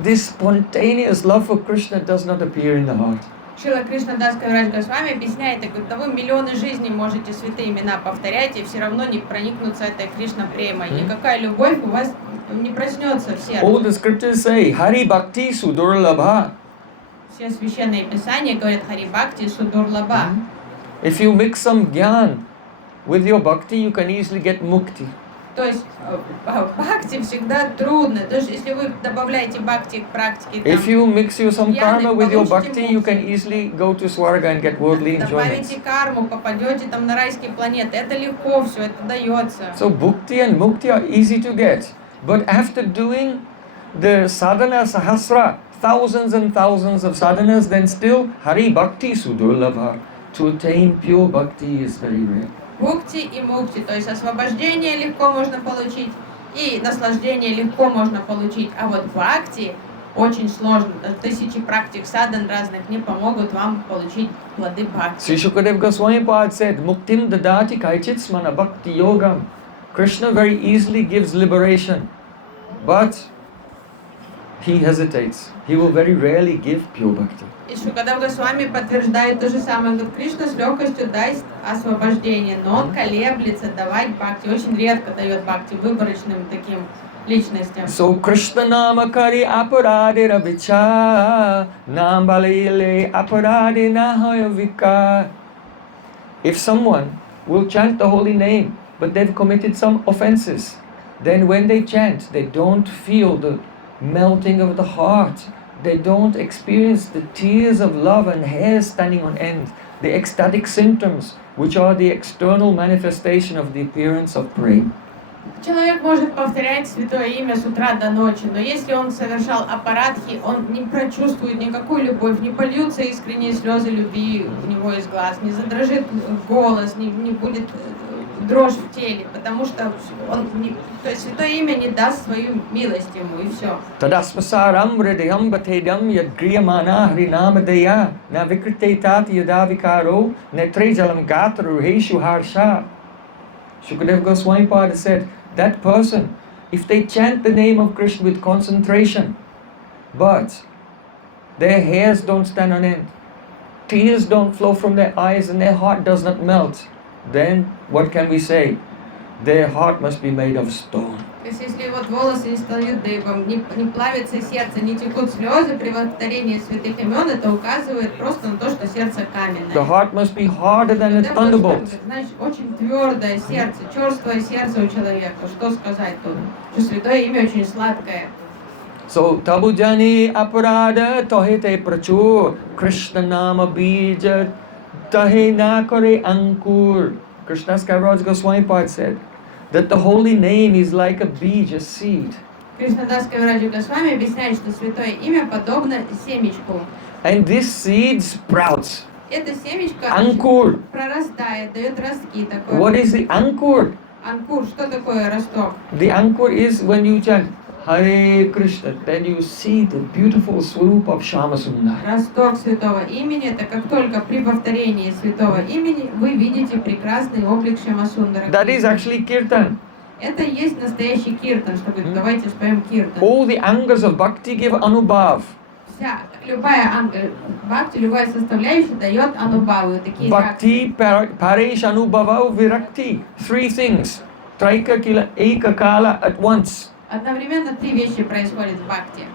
this spontaneous love for Krishna does not appear in the heart. Шрила Кришнадас Кавирадж Госвами объясняет, говорит, да вы миллионы жизней можете святые имена повторять, и все равно не проникнуться этой Кришна премой. Никакая любовь у вас не проснется в сердце. All the scriptures say, Hari Bhakti Sudurlabha. Все священные писания говорят Хари Бхакти Судурлаба. If you mix some gyan with your bhakti, you can easily get mukti. То есть бхакти всегда трудно. То есть если вы добавляете бхакти к практике, If you mix you some Яны, karma with your получите bhakti, you can мукти. easily go to Swarga and get worldly enjoyments. Добавите карму, попадете там на райские планеты. Это легко все, это дается. So bhukti and mukti are easy to get. But after doing the sadhana sahasra, thousands and thousands of sadhanas, then still Hari Bhakti Sudurlabha. To attain pure bhakti is very rare. Бхукти и мукти, то есть освобождение легко можно получить, и наслаждение легко можно получить. А вот бхакти очень сложно. Тысячи практик садан разных не помогут вам получить плоды бхакти. Sri Shukadev Goswami Pad said, Muktim dadati kaichit smana bhakti yogam. Krishna very easily gives liberation, but he hesitates. He will very rarely give pure bhakti. И Шукадев Госвами подтверждает то же самое. Говорит, Кришна с легкостью даст освобождение, но он колеблется давать бхакти. Очень редко дает бхакти выборочным таким личностям. So Krishna nama kari aparade ravicha nam balile aparade nahoya vika. If someone will chant the holy name, but they've committed some offenses, then when they chant, they don't feel the melting of the heart. They don't experience the tears of love and hair standing on end, the ecstatic symptoms, which are the external manifestation of the appearance of Prem. Человек может повторять святое имя с утра до ночи, но если он совершал апарадхи, он не прочувствует никакую любовь, не польются искренние слезы любви у него из глаз, не задрожит голос, не будет дрожь в теле, потому что то есть святое имя не даст свою милость ему, и все. Tadasmasaram hridayam batedam yad griyamana hrinamadeya na vikrite tati yadavikaro netre jalam gata ruheshu harsha. Shukadev Goswami Pada said, that person, if they chant the name of Krishna with concentration, but their hairs don't stand on end, tears don't flow from their eyes and their heart does not melt, then what can we say? Their heart must be made of stone. То есть если вот волосы не встают дыбом, не плавится сердце, не текут слезы при повторении святых имен, это указывает просто на то, что сердце каменное. The heart must be harder than a thunderbolt. Значит, очень твердое сердце, черствое сердце у человека. Что сказать тут? Что святое имя очень сладкое. So, tabujani aparada tohite prachur Krishna nama bija tahe na kare ankur. Krishnadas Kaviraj Goswami Pad said that the holy name is like a beej, a seed. Кришнадас Кавираджи Госвами объясняет, что святое имя подобно семечку. And this seed sprouts. Это семечко Ankur. прорастает, дает ростки. Такой. What is the ankur? Анкур, что такое росток? The ankur is when you chant Hare Krishna, then you see the beautiful swoop of Shama Sundar. Росток святого имени, это как только при повторении святого имени вы видите прекрасный облик Шьямасундара. That is actually kirtan. Это и есть настоящий киртан, что говорит, давайте споем киртан. All the angas of bhakti give anubhav. Любая бхакти, любая составляющая дает анубхавы, такие Bhakti, paresh, anubhava, virakti. Three things. Traika kila eka kala at once. Одновременно три вещи происходят в бхакти.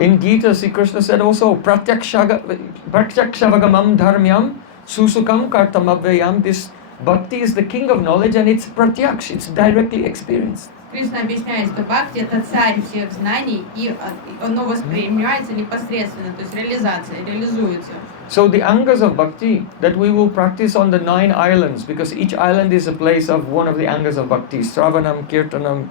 In Gita, Sri Krishna said also, Pratyakshavagam dharmyam susukam kartamavayam. This bhakti is the king of knowledge and it's pratyaksh, it's directly experienced. Кришна объясняет, что бхакти это царь всех знаний, и оно воспринимается непосредственно, то есть реализуется. So the angas of bhakti that we will practice on the 9 islands, because each island is a place of one of the angas of bhakti, Sravanam, Kirtanam,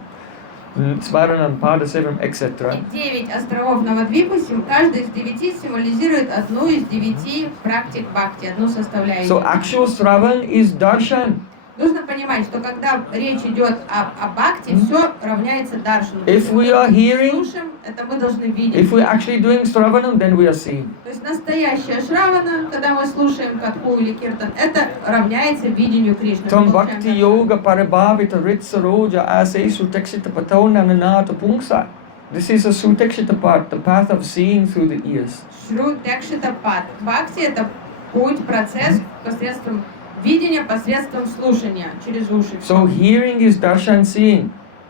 Smaranam, Padasevam, etc. 9 островов Навадвипы, каждый из 9 символизирует одну из 9 практик бхакти, одну составляющую. So actual Sravan is darshan. Нужно понимать, что когда речь идет о бхакти, все равняется даршану. If we are hearing, Слушаем, это мы должны видеть. if we are actually doing Sravanam, then we are seeing. То есть настоящая шравана, когда мы слушаем катху или киртан, это равняется видению Кришны. Tam bhakti yoga parabhavita ritsaroja ase sutekshita patona nanata pungsa. This is a sutekshita part, the path of seeing through the ears. Шру текшита пат. Бхакти это путь, процесс посредством видения, посредством слушания, через уши. So hearing is darshan, seeing.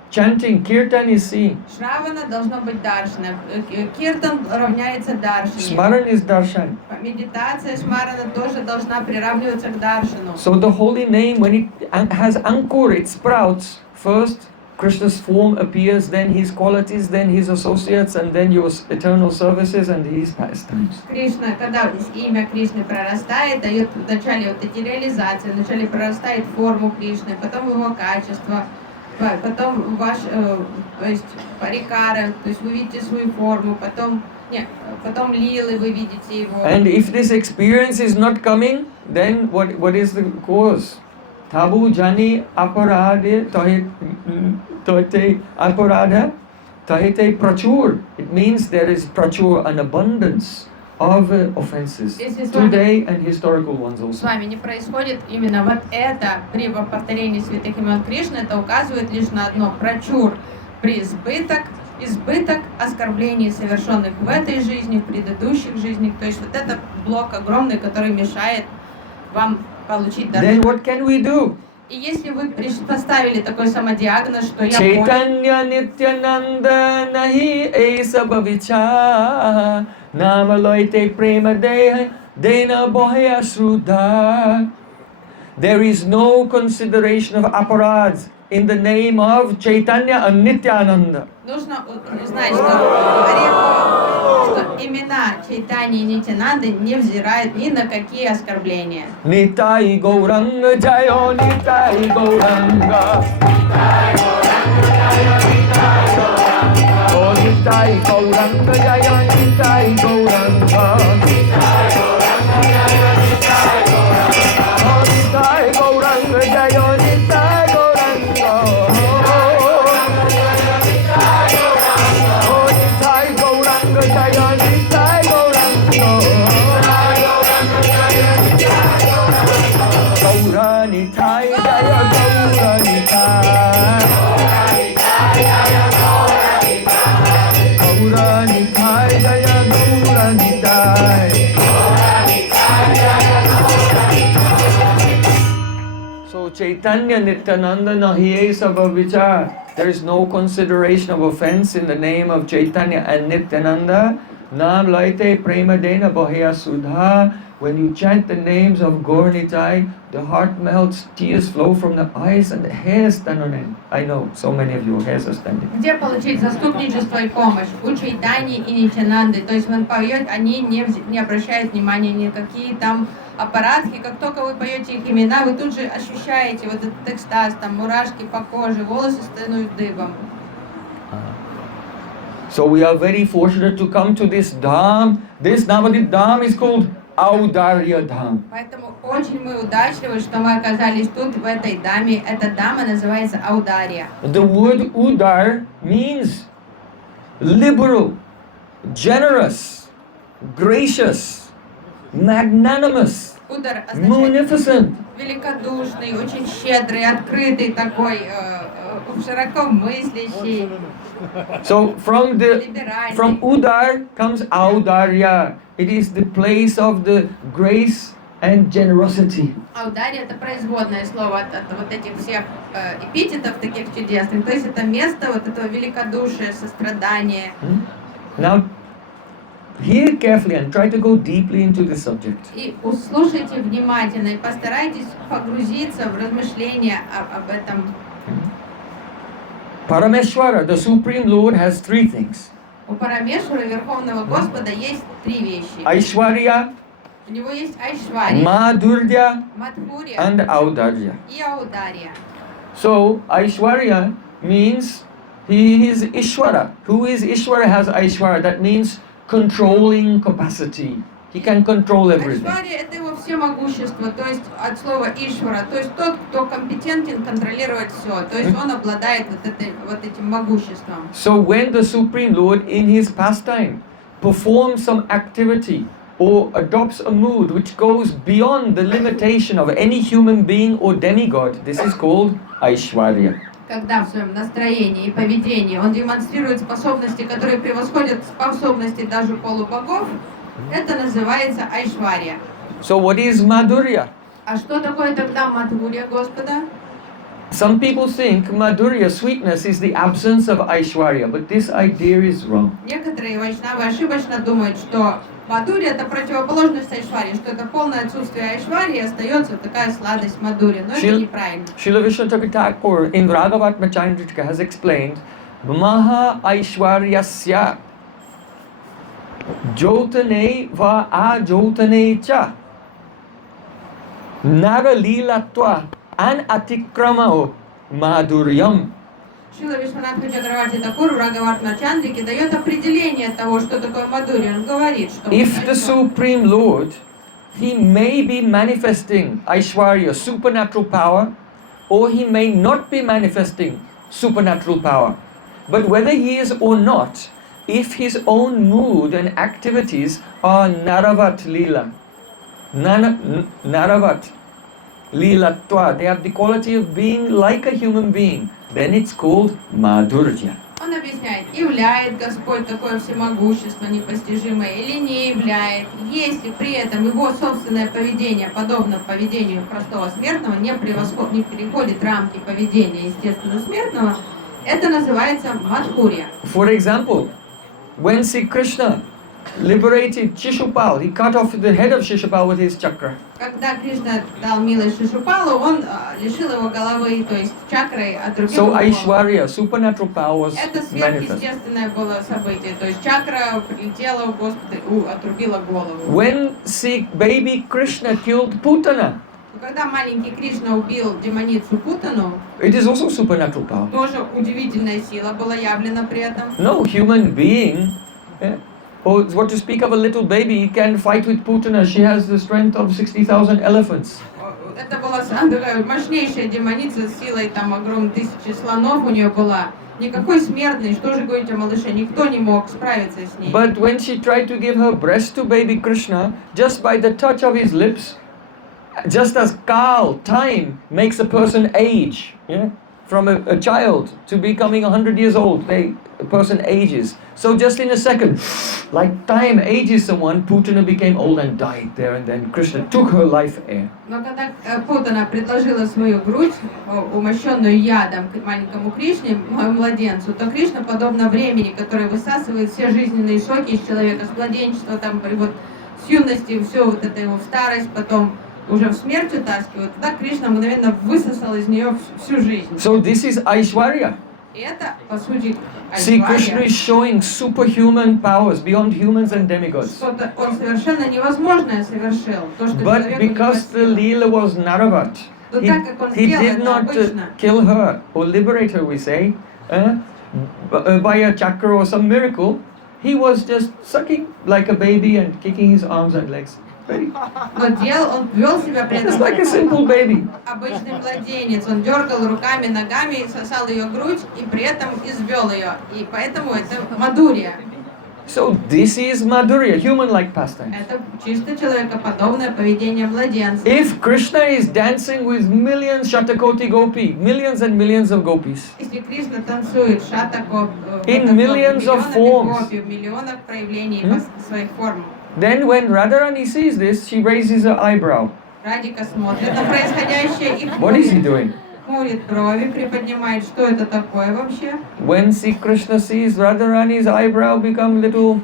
Chanting, kirtan is seeing. Шравана должно быть даршана. Киртан равняется даршане. Smaran is darshan. медитация Шмарана тоже должна приравниваться к даршану. So the holy name, when it has ankur, it sprouts. First, Krishna's form appears, then his qualities, then his associates, and then your eternal services and his pastimes. Кришна, когда имя Кришны прорастает, дает вначале вот эти реализации, вначале прорастает форму Кришны, потом его качество, потом ваш, то есть парикара, то есть вы видите свою форму, потом лилы вы видите его. And if this experience is not coming, then what is the cause? Tabu jani aparade tahite aparada tahite prachur. It means there is prachur, an abundance of offenses, today and historical ones С also. вами не происходит именно вот это при повторении святых имен Кришны, это указывает лишь на одно: прачур, избыток оскорблений, совершенных в этой жизни, в предыдущих жизнях. То есть вот это блок огромный, который мешает вам получить Then даршан. what can we do? И если вы поставили такой самодиагноз, что я Chaitanya Nityananda nahi aisa bhavicha namaloite prema dena bohya sruddha. There is no consideration of aparads in the name of Chaitanya and Nityananda. нужно узнать, что имена Чайтани и Нитянанды не взирают ни на какие оскорбления. Nitai Gauranga Jayo Nitai Gauranga. Oh Nitai Gauranga Jayo Nitai Gauranga. Oh Nitai Gauranga Jayo Nitai Gauranga. Oh Nitai Gauranga Jayo Nitai Gauranga. Gauranitai Jaya Gauranitai. Gauranitai Jaya Gauranitai. So Chaitanya Nityananda nahi sabha vichar. There is no consideration of offense in the name of Chaitanya and Nityananda. Nam laite prema dena bahya sudha. When you chant the names of Gauranitai, the heart melts, tears flow from the eyes, and the hairs stand on end. I know, so many of your hairs are standing. Где получить заступничество и помощь? У Чайтани и Нитянанды. То есть он поет, они не обращают внимания ни на какие там аппаратки. Как только вы поете их имена, вы тут же ощущаете вот этот экстаз, там мурашки по коже, волосы становятся дыбом. So we are very fortunate to come to this Dham. This Navadvipa Dham is called Audarya Dham. Поэтому очень мы удачливы, что мы оказались тут, в этой даме. Эта дама называется Аударья. The word Udar means liberal, generous, gracious, magnanimous, Удар означает munificent. великодушный, очень щедрый, открытый такой, широкомыслящий, So from либеральный. Udar comes Audarya. It is the place of the grace and generosity. Аударья — это производное слово от вот этих всех эпитетов таких чудесных. То есть это место вот этого великодушия, сострадания. Now, hear carefully and try to go deeply into the subject. И услышайте внимательно и постарайтесь погрузиться в размышления об этом. Parameshwara, the Supreme Lord, has three things. У Парамешвара, Верховного Господа, есть три вещи. Aishwarya, У него есть Айшварья, Madhurya, Мадхурья and Audarya. и Аударья. So, Aishwarya means he is Ishwara. Who is Ishwara has Aishwarya. That means controlling capacity. He can control everything. Айшварья — это его всемогущество, то есть от слова Ишвара, то есть тот, кто компетентен контролировать все, то есть он обладает вот этим могуществом. So when the Supreme Lord in his pastime performs some activity or adopts a mood which goes beyond the limitation of any human being or demigod, this is called Aishwarya. Когда в своем настроении и поведении он демонстрирует способности, которые превосходят способности даже полубогов, это называется Айшварья. So what is Madhurya? А что такое тогда Мадхурья Господа? Some people think Madhurya, sweetness, is the absence of Aishwarya, but this idea is wrong. Некоторые вайшнавы ошибочно думают, что Мадури это противоположность айшварьи, что это полное отсутствие айшварьи, и остается такая сладость мадури. Но это неправильно. Srila Vishnu Thakur in Raghavatma Chandrika has explained Maha Aishwaryasya Jotane va ajotane cha Nara Lilatva an Atikramao Madhuryam. Шрила Вишванатха Чакраварти Такур в Рагаватма Чандрике дает определение того, что такое мадури. Он говорит, что If the Supreme Lord, He may be manifesting Aishwarya, supernatural power, or He may not be manifesting supernatural power. But whether He is or not, if His own mood and activities are Naravat Leela, Naravat Leelatva, they have the quality of being like a human being, then it's called Madhurya. Он объясняет, являет Господь такое всемогущество непостижимое или не являет, если при этом его собственное поведение, подобно поведению простого смертного, не переходит рамки поведения естественно смертного, это называется Мадхурья. For example, when Sri Krishna liberated Shishupal, he cut off the head of Shishupal with his chakra. Когда Кришна дал милость Шишупалу, он лишил его головы, то есть чакрой отрубил So его голову. Aishwarya, supernatural power was Это manifest. сверхъестественное было событие, то есть чакра прилетела у Господа, отрубила голову. When Sri baby Krishna killed Putana, Когда маленький Кришна убил демоницу Путану, it is also supernatural power. тоже удивительная сила была явлена при этом. No human being, or what to speak of a little baby, can fight with Putana. She has the strength of 60,000 elephants. Это была такая мощнейшая демоница с силой там огромной тысячи слонов у нее была. Никакой смертный, что же говорить о малыше, никто не мог справиться с ней. But when she tried to give her breast to baby Krishna, just by the touch of his lips, just as time makes a person age, from a child to becoming 100 years old, a person ages. So just in a second, like time ages someone, Putana became old and died there, and then Krishna took her life air. Но когда Путана предложила свою грудь, умощенную ядом, к маленькому Кришне, младенцу, то Кришна, подобно времени, которое высасывает все жизненные соки из человека, с младенчества, там, вот, с юности, все вот это его в старость, потом уже в смерть утаскивают, тогда Кришна мгновенно высосал из нее всю жизнь. So this is Aishwarya. И это, по сути, See, Krishna Айшварья. is showing superhuman powers beyond humans and demigods. Что-то он совершенно невозможное совершил. То, что But человеку because the не Leela was Naravat, Но так как он he сделал did это not обычно, kill her or liberate her, we say, by a chakra or some miracle. He was just sucking like a baby and kicking his arms and legs. но он вел себя при Just этом like a simple baby. обычный младенец. Он дергал руками, ногами, сосал ее грудь и при этом извел ее. И поэтому это мадурья. So this is Madhurya, human-like pastime. Это чисто человекоподобное поведение младенца. If Krishna is dancing with millions Shatakoti Gopi, millions and millions of gopis, Если Кришна танцует шатако In millions of forms. в миллионах проявлений своих форм. then when Radharani sees this, she raises her eyebrow. Радика смотрит на происходящее и What is he doing? хмурит брови, приподнимает, что это такое вообще. When Sri Krishna sees Radharani's eyebrow become little,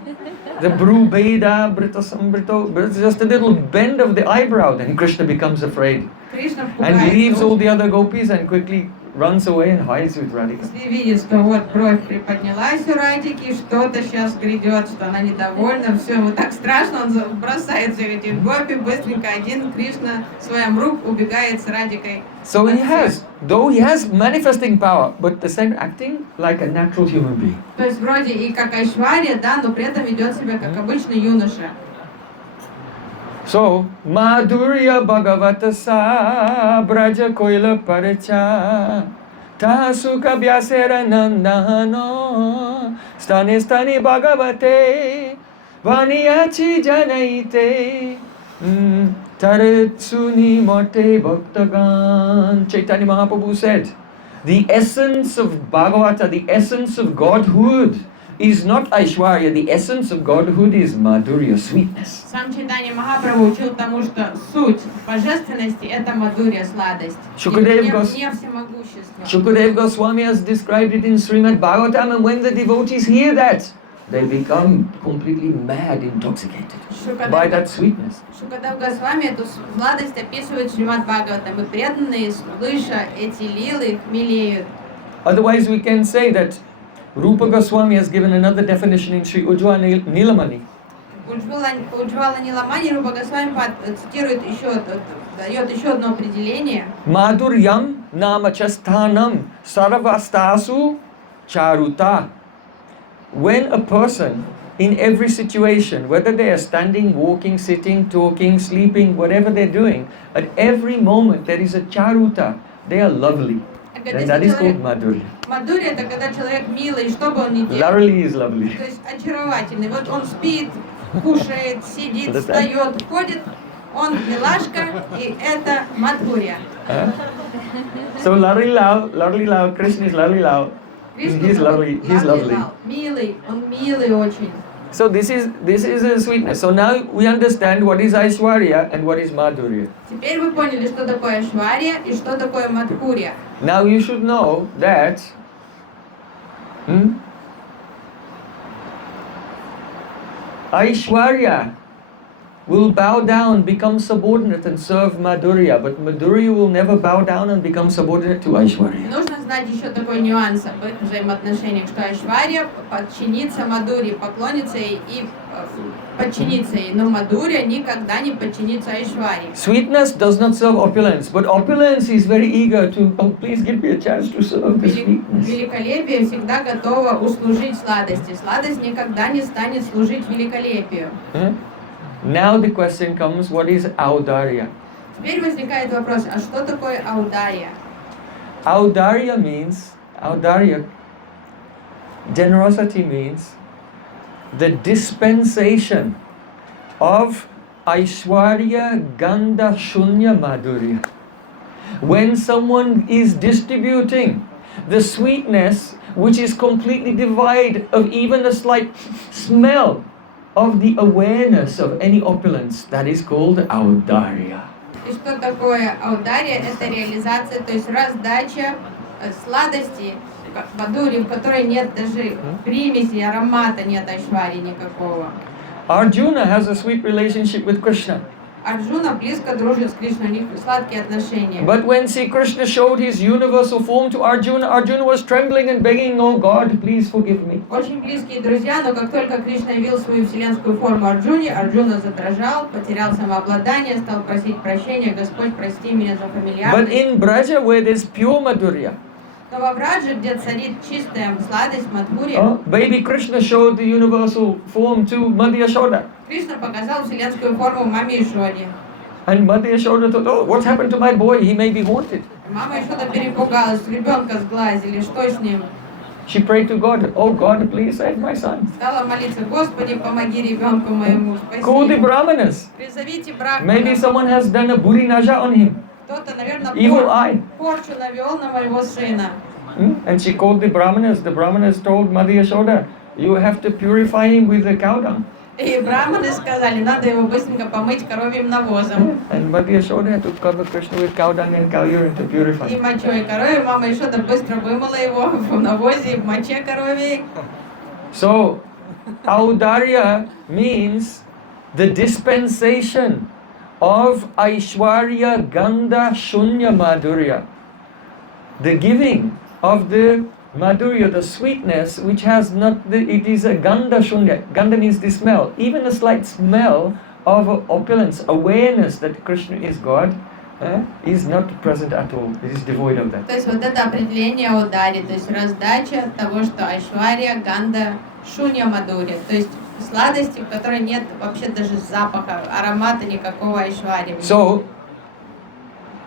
the Brubeda, Brito, just a little bend of the eyebrow, then Krishna becomes afraid Кришна and leaves all пугается. the other gopis and quickly runs away and hides with Radhika. Если видит, что вот бровь приподнялась у Радики, что-то сейчас грядет, что она недовольна, все, ему так страшно, он бросает всех этих гопи, быстренько один Кришна своим рук убегает с Радикой. So he has, though he has manifesting power, but the same acting like a natural human being. То есть вроде и как Айшварья, да, но при этом ведет себя как обычный юноша. So, Madhurya Bhagavata Sa Braja Koila Paracha Tasuka Vyasera Nandano Stani Stani Bhagavate Vaniyachi Janaite Taretsuni Mote Bhaktagan. Chaitanya Mahaprabhu said, the essence of Bhagavata, the essence of Godhood is not Aishwarya, the essence of Godhood is Madhurya, sweetness. Сам Чайтанья Махапрабху учил тому, что суть божественности — это мадурья, сладость. Shukadeva Не всемогущество. Shukadev Goswami has described it in Srimad Bhagavatam, and when the devotees hear that, they become completely mad, intoxicated by that sweetness. Что когда в Госвами эту сладость описывает Шримад Бхагаватам, и преданные, слыша эти лилы, хмелеют. Otherwise, we can say that Rupa Goswami has given another definition in Sri Ujjwala Nilamani. Уджвала Ниламани Рупа Госвами цитирует дает еще одно определение. Madhuryam namachasthanam sarvastasu charuta. When a person, in every situation, whether they are standing, walking, sitting, talking, sleeping, whatever they're doing, at every moment there is a charuta. They are lovely. And that is called Madhurya. Мадхурья — это когда человек милый, что бы он ни делал. Lovely is lovely. То есть очаровательный. Вот он спит, кушает, сидит, встает, ходит, он милашка, и это Мадхурья. So lovely Lal, Krishna is lovely Lal. He's lovely. Милый, он милый очень. So this is a sweetness. So now we understand what is Aishwarya and what is Madhurya. Теперь вы поняли, что такое Айшварья и что такое Мадхурья. Now you should know that Aishwarya will bow down, become subordinate and serve Madhurya, but Madhurya will never bow down and become subordinate to Aishwarya. Нужно знать еще такой нюанс об взаимоотношениях, что Айшварья подчинится Мадхурье, поклонится ей и подчинится ей, но Мадхурья никогда не подчинится Айшварье. Sweetness does not serve opulence, but opulence is very eager to, oh, please give me a chance to serve the sweetness. Великолепие всегда готово услужить сладости. Сладость никогда не станет служить великолепию. Now the question comes, what is Audarya? Теперь возникает вопрос, а что такое аударья? Audarya, generosity means the dispensation of Aishwarya Gandha Shunya Madhurya. When someone is distributing the sweetness which is completely devoid of even a slight smell of the awareness of any opulence, that is called Audarya. И что такое аударья? Это реализация, то есть раздача сладости, Мадхурьи, в которой нет даже примеси, аромата, нет айшварьи никакого. Arjuna has a sweet relationship with Krishna. Арджуна близко дружит с Кришной, у них сладкие отношения. But when Sri Krishna showed his universal form to Arjuna, Arjuna was trembling and begging, "Oh God, please forgive me." Очень близкие друзья, но как только Кришна явил свою вселенскую форму Арджуне, Арджуна задрожал, потерял самообладание, стал просить прощения: Господь, прости меня за фамильярность. But in Braja, where there's pure Madhurya, Но во Брадже, где царит чистая сладость Мадхурья, baby Krishna showed the universal form to Mother Yashoda. Кришна показал вселенскую форму маме Ишоде. And Mother Yashoda thought, "Oh, what happened to my boy? He may be haunted." Мама Ишода перепугалась, ребенка сглазили, что с ним? She prayed to God, "Oh God, please save my son." Стала молиться: Господи, помоги ребенку моему, Call the спаси. Brahmanas. Призовите брахмана. Maybe someone has done a buri naja on him. Кто-то, наверное, Evil eye. порчу навел на моего сына. And she called the Brahmanas. The Brahmanas told Mother Yashoda, "You have to purify him with the cow dung." И браманы сказали: надо его быстренько помыть коровьим навозом. And Mother Yashoda had to cover Krishna with cow dung and cow urine to purify И him. мочой коровьей мама Ишода быстро вымыла его в навозе и в моче коровьей. So, Audarya means the dispensation of Aishwarya Gandha Shunya Madhurya. The giving of the Madhurya, the sweetness, which has not it is a Gandha Shunya. Gandha means the smell. Even a slight smell of opulence, awareness that Krishna is God, is not present at all. It is devoid of that. То есть вот это определение аудари, то есть раздача того, что Айшварья, Ганда, Шунья Мадхурья, то есть сладости, в которой нет вообще даже запаха, аромата никакого Айшварьи. So,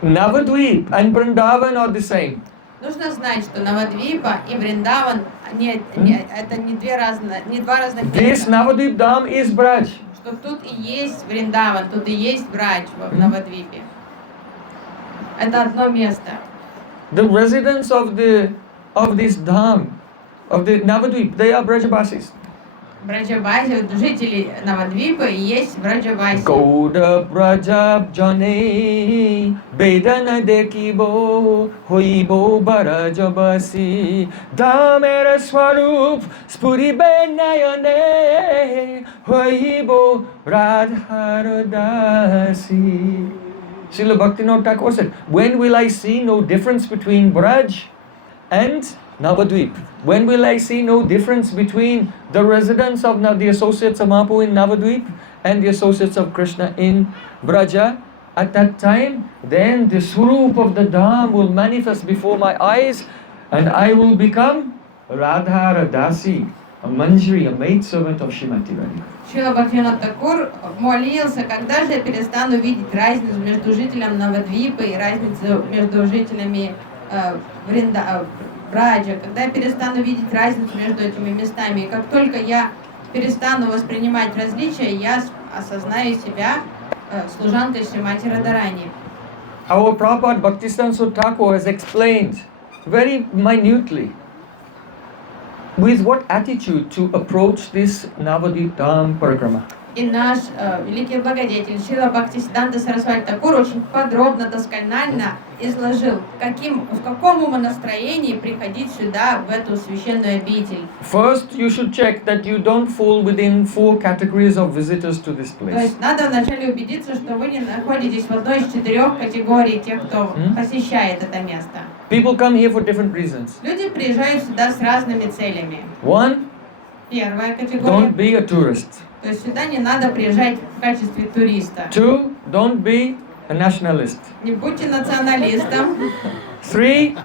Navadvipa and Vrindavan are the same. Нужно знать, что Навадвипа и Вриндаван это не два разных This места. Navadvip Dham is Braj. Что тут и есть Вриндаван, тут и есть Брадж в Навадвипе. Это одно место. The residents of this Dham, of the Navadvip, they are Brajabasis. Браджабаси, жители Навадвипы и есть Браджабаси. Gauda Brajab Jane Bedana Dekibo Hoibo Barajabasi Damera Swarup Spuri Benayane Hoibo Radharadasi. Srila Bhaktivinoda Thakur said, when will I see no difference between Braj and Navadvip? When will I see no difference between the residents of the associates of Mahaprabhu in Navadvip and the associates of Krishna in Braja? At that time, then the Swarup of the Dham will manifest before my eyes and I will become Radha Radasi, a manjari, a maidservant of Srimati Radhika. Шрила Бхактивинод Тхакур молился, когда же я перестану видеть разницу между жителем Навадвипы и разницу между жителями Браджа, когда я перестану видеть разницу между этими местами. И как только я перестану воспринимать различия, я осознаю себя служанкой Шримати Радарани. Our Prabhupada Bhaktisiddhanta Thakur has explained very minutely with what attitude to approach this Navadvip Dham Parikrama. И наш великий благодетель Шрила Бхактисиддханта Сарасвати Тхакур очень подробно, досконально изложил, в каком умонастроении приходить сюда, в эту священную обитель. First, you should check that you don't fall within 4 categories of visitors to this То place. есть надо вначале убедиться, что вы не находитесь в одной из 4 категорий тех, кто посещает это место. People come here for different reasons. Люди приезжают сюда с разными целями. One, Первая категория. don't be a tourist. То есть сюда не надо приезжать в качестве туриста. 2, don't be a nationalist. Не будьте националистом. 3,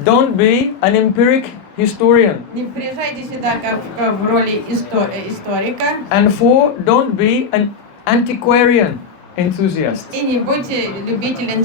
don't be an empiric historian. Не приезжайте сюда как в роли историка. And 4, don't be an antiquarian enthusiast. И не будьте любителем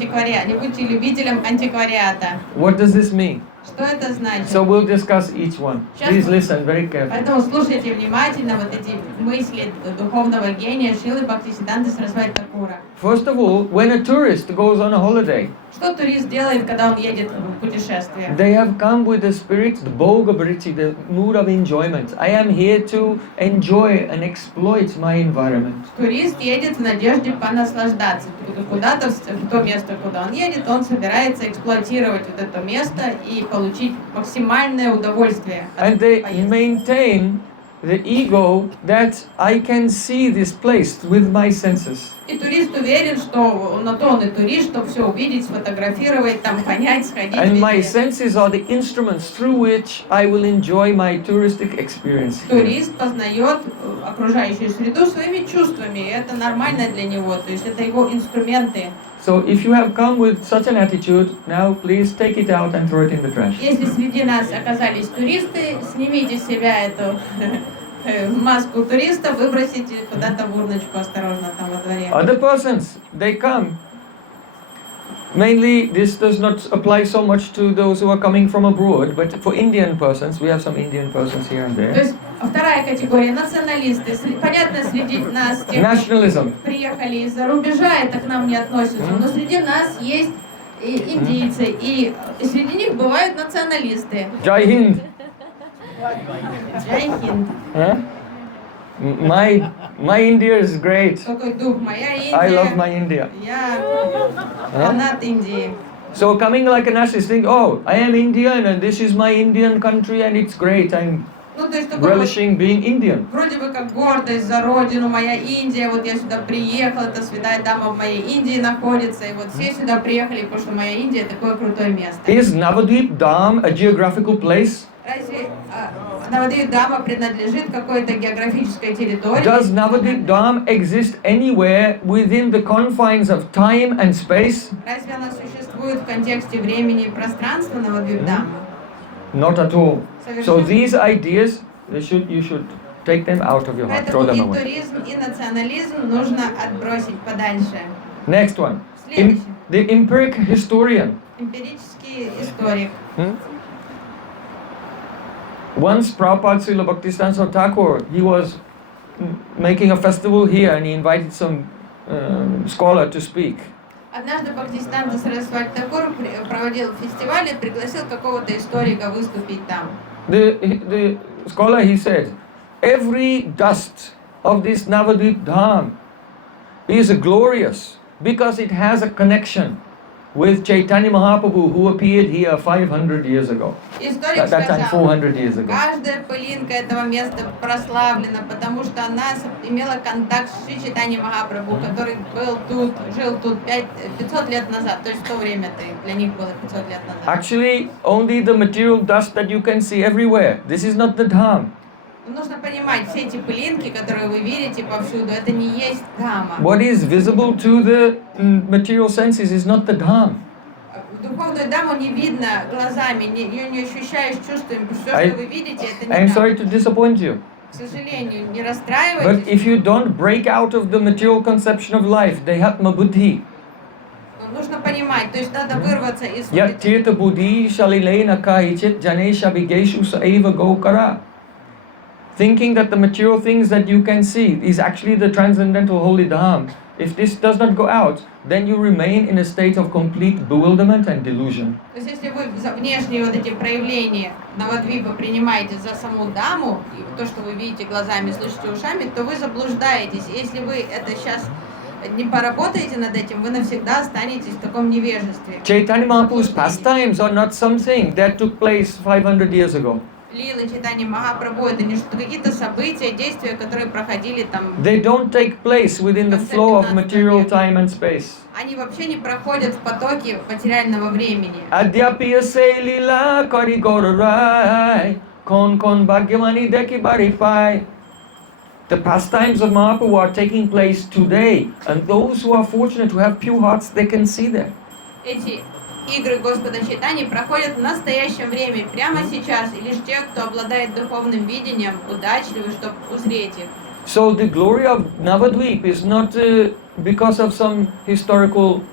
антиквариата. What does this mean? Что это значит? So we'll discuss each one. Please listen very carefully. Поэтому слушайте внимательно вот эти мысли духовного гения Шрилы Бхактисиддханты Сарасвати Тхакура. First of all, when a tourist goes on a holiday, Что турист делает, когда он едет в путешествие? they have come with the spirit, the bhogabriti, the mood of enjoyment. I am here to enjoy and exploit my environment. Турист едет в надежде понаслаждаться. Куда-то в то место, куда он едет, он собирается эксплуатировать вот это место и получить максимальное удовольствие от And they поездки. maintain the ego that I can see this place with my senses. И турист уверен, что на то он и турист, чтобы все увидеть, сфотографировать, там понять, сходить And my везде. senses are the instruments through which I will enjoy my touristic experience here. Турист познает окружающую среду своими чувствами, и это нормально для него, то есть это его инструменты. So if you have come with such an attitude, now please take it out and throw it in the trash. Если среди нас оказались туристы, снимите с себя эту маску туриста, выбросите куда-то в урночку осторожно там во дворе. Other persons, they come. Mainly, this does not apply so much to those who are coming from abroad, but for Indian persons, we have some Indian persons here and То there. есть вторая категория националисты. Понятно, среди нас те, кто Nationalism. приехали из-за рубежа, это к нам не относится, но среди нас есть и индийцы, и среди них бывают националисты. Jai Hind. Джай Хинд. Huh? My India is great. Такой дух, моя I love Индия, my India. я фанат Индии. So coming like a nationalist, think, oh, I am Indian and this is my Indian country and it's great. I'm Ну, то есть такой вот relishing being Indian. вроде бы как гордость за родину, моя Индия, вот я сюда приехал, это святая Дама в моей Индии находится, и вот все сюда приехали, потому что моя Индия такое крутое место. Is Navadvip Dham a geographical place? Разве Навадвип Дама принадлежит какой-то географической территории? Does Navadvip Dham exist anywhere within the confines of time and space? Разве она существует в контексте времени и пространства Навадвип Дама? Not at all. So Совершенно. these ideas, you should take them out of your heart, throw Поэтому them и away. туризм, и национализм нужно отбросить подальше. Next one. Следующий. The empiric historian. Эмпирический историк. Once Prabhupada Srila Bhaktisiddhanta Thakur, he was making a festival here and he invited some scholar to speak. Однажды Бхактисиддханта Сарасвати Тхакур проводил фестиваль и пригласил какого-то историка выступить там. The scholar, he said, every dust of this Navadvipa Dham is glorious because it has a connection with Chaitanya Mahaprabhu, who appeared here 500 years ago. Историк That time, сказал, 400 years ago. каждая пылинка этого места прославлена, потому что она имела контакт с Шри Чайтаньей Махапрабху, который был тут, жил тут 500 лет назад, то есть в то время-то для них было 500 лет назад. Actually, only the material dust that you can see everywhere. This is not the Dham. Нужно понимать, все эти пылинки, которые вы видите повсюду, это не есть Dhama. What is visible to the material senses is not the Dham. Духовную даму не видно глазами, ее не ощущаешь чувствами, все, что вы видите, это не I'm Dhama. sorry to disappoint you. К сожалению, не But расстраивайтесь. if you don't break out of the material conception of life, Dehatma Buddhi, Нужно понимать, то есть надо вырваться из вот Yat этих- Tirtha Buddhi Shalilena Kaichit Janesha Bigeshu Saeva Gokara. Thinking that the material things that you can see is actually the transcendental holy Dham. If this does not go out, then you remain in a state of complete bewilderment and delusion. То есть если вы за внешние вот эти проявления Навадвипы принимаете за саму даму, и то, что вы видите глазами, слышите ушами, то вы заблуждаетесь. Если вы это сейчас не поработаете над этим, вы навсегда останетесь в таком невежестве. Chaitanya Mahaprabhu's pastimes are not something that took place 500 years ago. Лила Чайтанья Махапрабху это не что какие-то события, действия, которые проходили там. They don't take place within the flow of material time and space. Они вообще не проходят в потоке материального времени. Adyapiya se lila kari gorai, kon bhagyamani deki bari pai. The pastimes of Mahaprabhu are taking place today, and those who are fortunate to have pure hearts, they can see them. Эти игры Господа Чайтаньи проходят в настоящем времени, прямо сейчас, и лишь те, кто обладает духовным видением, удачливы, чтобы узреть их. So the glory of Navadvipa is not because of some historical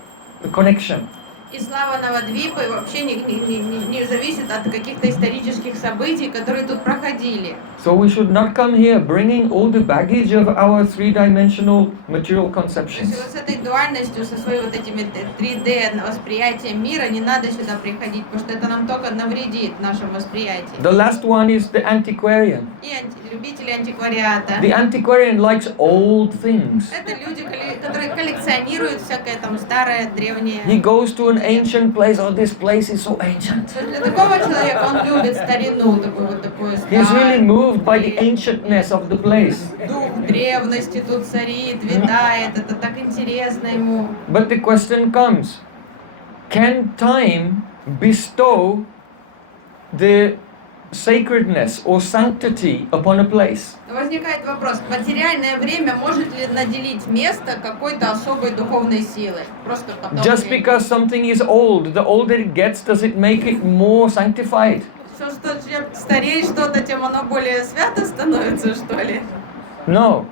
connection. И слава Навадвипы вообще не зависит от каких-то исторических событий, которые тут проходили. So we should not come here bringing all the baggage of our three-dimensional material То есть conceptions. вот с этой дуальностью, со своими вот этими 3D восприятием мира не надо сюда приходить, потому что это нам только навредит в нашем восприятии. The last one is the antiquarian. И любители антиквариата. The antiquarian likes old things. Это люди, которые коллекционируют всякое там старое, древнее. He goes to an ancient place. Oh, this place is so ancient. Для такого человека он любит старину, такую He's really старую. moved by the ancientness of the place. Дух древности тут царит, витает, это так интересно ему. But the question comes, can time bestow the sacredness or sanctity upon a place? Возникает вопрос, материальное время может ли наделить место какой-то особой духовной силой? Просто потом. Just because something is old, the older it gets, does it make it more sanctified? Все, что чем стареет что-то, тем оно более свято становится, что ли? No.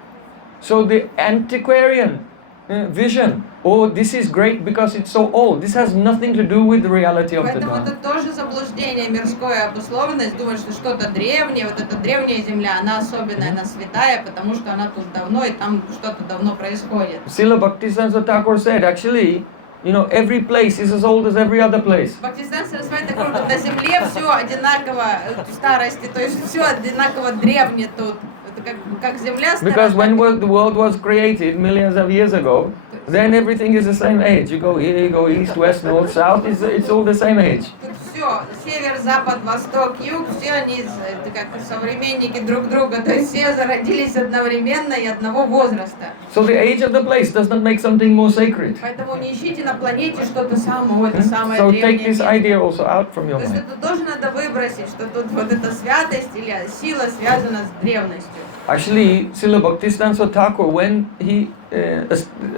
So the antiquarian vision, oh, this is great because it's so old. This has nothing to do with the reality of the Поэтому это Dhamma. тоже заблуждение, мирская обусловленность, думать, что что-то древнее, вот эта древняя земля, она особенная, она святая, потому что она тут давно, и там что-то давно происходит. Srila Bhaktisiddhanta Thakur said, actually, you know, every place is as old as every other place. Бхактисиданта Сарасвати Тхакур говорит, на земле все одинаково старости, то есть все одинаково древнее тут. Это как земля стара. Because when the world was created millions of years ago, then everything is the same age. You go here, you go east, west, north, south, it's all the same age. Тут все, север, запад, восток, юг, все они это как современники друг друга, то есть все зародились одновременно и одного возраста. So the age of the place does not make something more sacred. Поэтому не ищите на планете что-то самое, это самое So древнее. take this место. idea also out from your То есть mind. это тоже надо выбросить, что тут вот эта святость или сила связана с древностью. Actually, Srila Bhaktisiddhanta Thakur, when he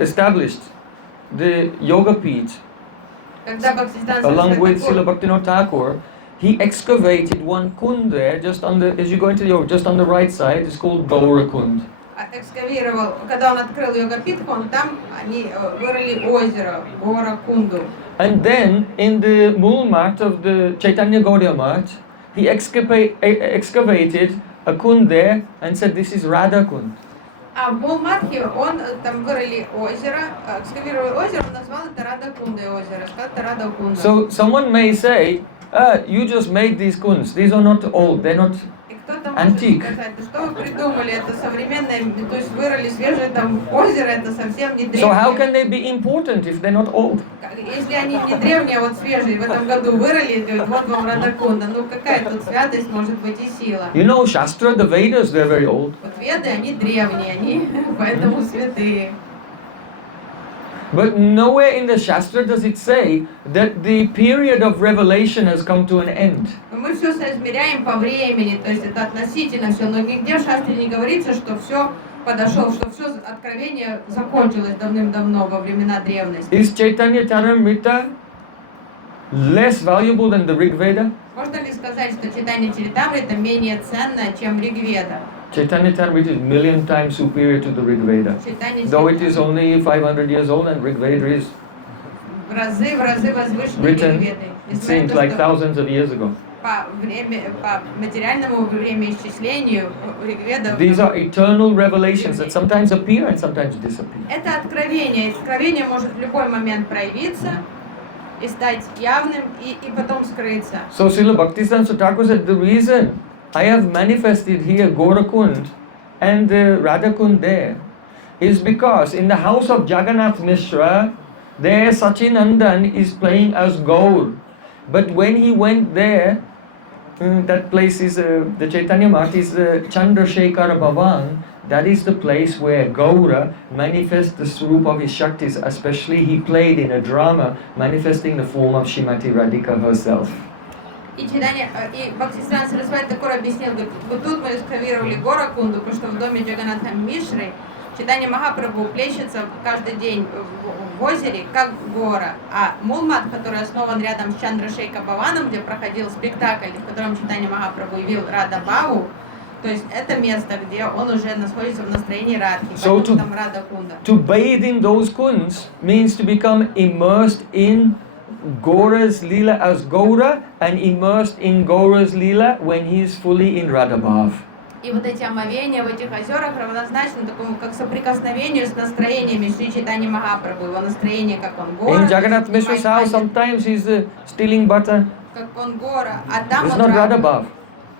established the Yoga Peeth, Когда Бхактисиданта along with Сарасвати Srila Тхакур Bhaktivinoda Thakur, he excavated one kund there, just on the, as you go into the yoga, just on the right side, it's called Gaura Kund. экскавировал, когда он открыл йога-питху, там они вырыли озеро, гора Кунду. And then, in the Mulmat of the Chaitanya Gaudiya Math, he excavated a kund there and said, this is Radha Kund. А в Мулматхе он там вырыли озеро, экскавировал озеро, он назвал это Рада Кунда озеро, сказал это Рада Кунда. So someone may say, you just made these kunds, these are not old, they're not. И кто-то что можете antique. сказать? Что вы придумали? Это современное, то есть вырыли свежее там озеро, это совсем не So how древнее. can they be important if they're not old? Если они не древние, а вот свежие, в этом году вырыли, говорят, вот вам Радакунда. Ну какая тут святость может быть и сила? You know, Shastra, the Vedas, they're very old. Вот веды, они древние, они поэтому святые. But nowhere in the Shastra does it say that the period of revelation has come to an end. Но мы все соизмеряем по времени, то есть это относительно все, но нигде в шастре не говорится, что все подошел, что все откровение закончилось давным-давно во времена древности. Is Chaitanya Charitamrita less valuable than the Rig Veda? Можно ли сказать, что читание Чаритамрита менее ценно, чем Ригведа? Chaitanya Charitamrita is a million times superior to the Rig Veda. Читание Though it is only 500 years old and Rig Veda is в разы возвышеннее written, Ригведы. it seems like thousands of years ago. По материальному времяисчислению Ригведа. These are eternal revelations that sometimes appear and sometimes disappear. Это откровение. Откровение может в любой момент проявиться и стать явным, и потом скрыться. So Srila Bhaktisiddhanta Thakur said, the reason I have manifested here Gorakund and the Radhakund there is because in the house of Jagannath Mishra, there Sachinandan is playing as Gaur. But when he went there, that place is the Chaitanya Math is Chandrasekhara Bhavan. That is the place where Gaura manifests the Swarup of his Shaktis. Especially he played in a drama manifesting the form of Shrimati Radhika herself. И Бхактисиddhanta Сарасвати Тхакур объяснил, говорит, вот тут мы экскавировали Горакунду, потому что в доме Джаганатха Мишры Чайтанья Махапрабху плещется каждый день в озере, как гора. А Мулмат, который основан рядом с Чандрашейка Бхаваном, где проходил спектакль, в котором Чайтанья Махапрабху явил Рада Бхаву, то есть это место, где он уже находится в настроении Радхи, So поэтому там Рада Кунда. To bathe in those kunds means to become immersed in Gaura's Leela as Gaura and immersed in Gaura's Leela when he is fully in Radhabhav. И вот эти омовения в этих озерах равнозначны такому, как соприкосновению с настроениями Шри Чайтаньи Махапрабху, его настроение, как он гора. In Jagannath Mishra's house, sometimes he's stealing butter. Как он гора, а там It's он not Рада. Radhabhav.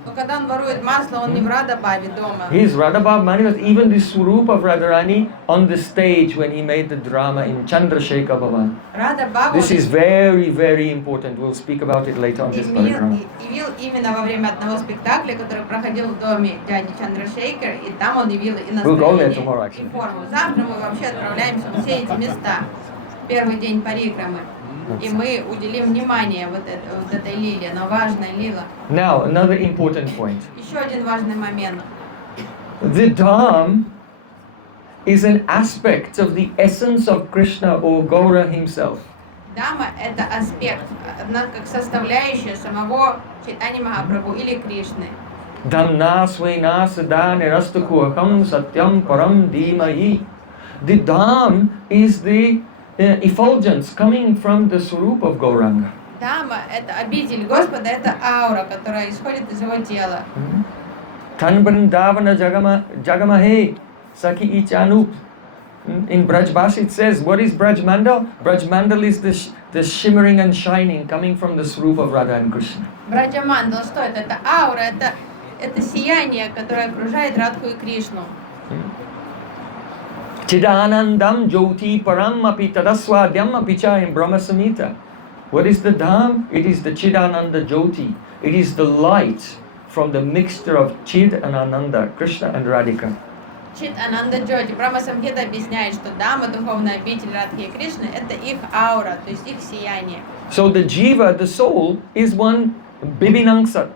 Но когда он ворует масло, он не в Радабхаве дома. He's Radhabhav manifest even the Swarup of Radharani on the stage when he made the drama in Chandrasekhar Bhavan. Радабхаву This is very, very important. We'll speak about it later on this paragraph. явил именно во время одного спектакля, который проходил в доме дяди Чандрашейкера, и там он явил и We'll go there настроение, tomorrow, и actually. форму. Завтра мы вообще отправляемся в все эти места. Первый день парикрамы. И мы уделим внимание вот этой лиле, но важная лила. Now, another important point. Еще один важный момент. The Dham is an aspect of the essence of Krishna or Gaura himself. Дама – это аспект, одна как составляющая самого Чайтаньи Махапрабху или Кришны. Dhamna svena sada nirastakuakam satyam param dhimahi. The Dham is the effulgence coming from the Swarup of Gauranga. Дама – это обитель Господа, это аура, которая исходит из его тела. Tan Vrindavana Jagamahe Saki Ichanup. In Braj Bhasha it says, what is Braj Mandal? Braj Mandal is the shimmering and shining coming from the Swarup of Radha and Krishna. Браджамандала, что это? Это аура, это сияние, которое окружает Радху и Кришну. Chidanandam Jyoti Param Api Tadaswadhyam Api Cha in Brahma Samhita. What is the Dham? It is the Chidananda Jyoti. It is the light from the mixture of Chid and Ananda, Krishna and Radhika. Чит Ананда Джоти. Брахма Самхита объясняет, что Дама, духовная обитель Радхи и Кришны, это их аура, то есть их сияние. So the Jiva, the soul, is one Bibinangsa.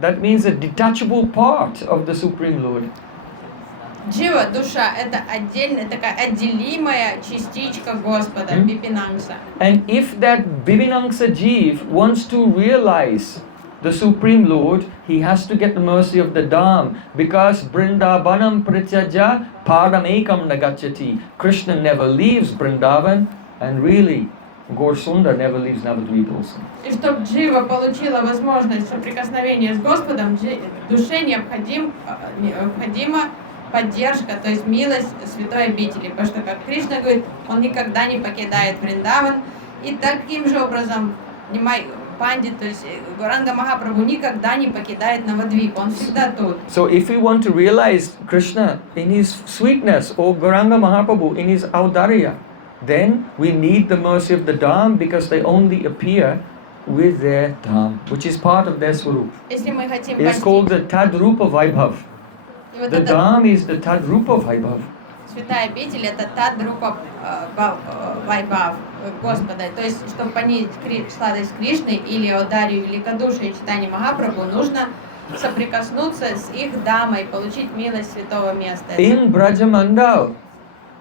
That means a detachable part of the Supreme Lord. Джива, душа, это отдельная, такая отделимая частичка Господа, Бипинангса. And if that Bibinangsa Jiv wants to realize the Supreme Lord, he has to get the mercy of the Dham, because Brindavanam Prityaja Paramekam Nagachati. Krishna never leaves Brindavan, and really, Gaur-Sundar never leaves Navadvipa also. И чтобы Джива получила возможность соприкосновения с Господом, душе необходима поддержка, то есть милость святой обители. Потому что, как Кришна говорит, он никогда не покидает Вриндаван. И таким же образом пандит, то есть Гуранга Махапрабху никогда не покидает Навадвипу, он всегда тут. So if we want to realize Krishna in his sweetness or Gauranga Mahaprabhu in his audarya, then we need the mercy of the Dham because they only appear with their Dham, which is part of their Swarup. Если мы хотим It is called the Tadrupa Vaibhav. и вот The эта Dham is the Tadrupa Vaibhav. святая обитель, это та друпа Вайбав Господа, то есть, чтобы понять сладость Кришны или Одарию великодушия читания Махапрабху, нужно соприкоснуться с их дамой, получить милость святого места. In Brajamandal,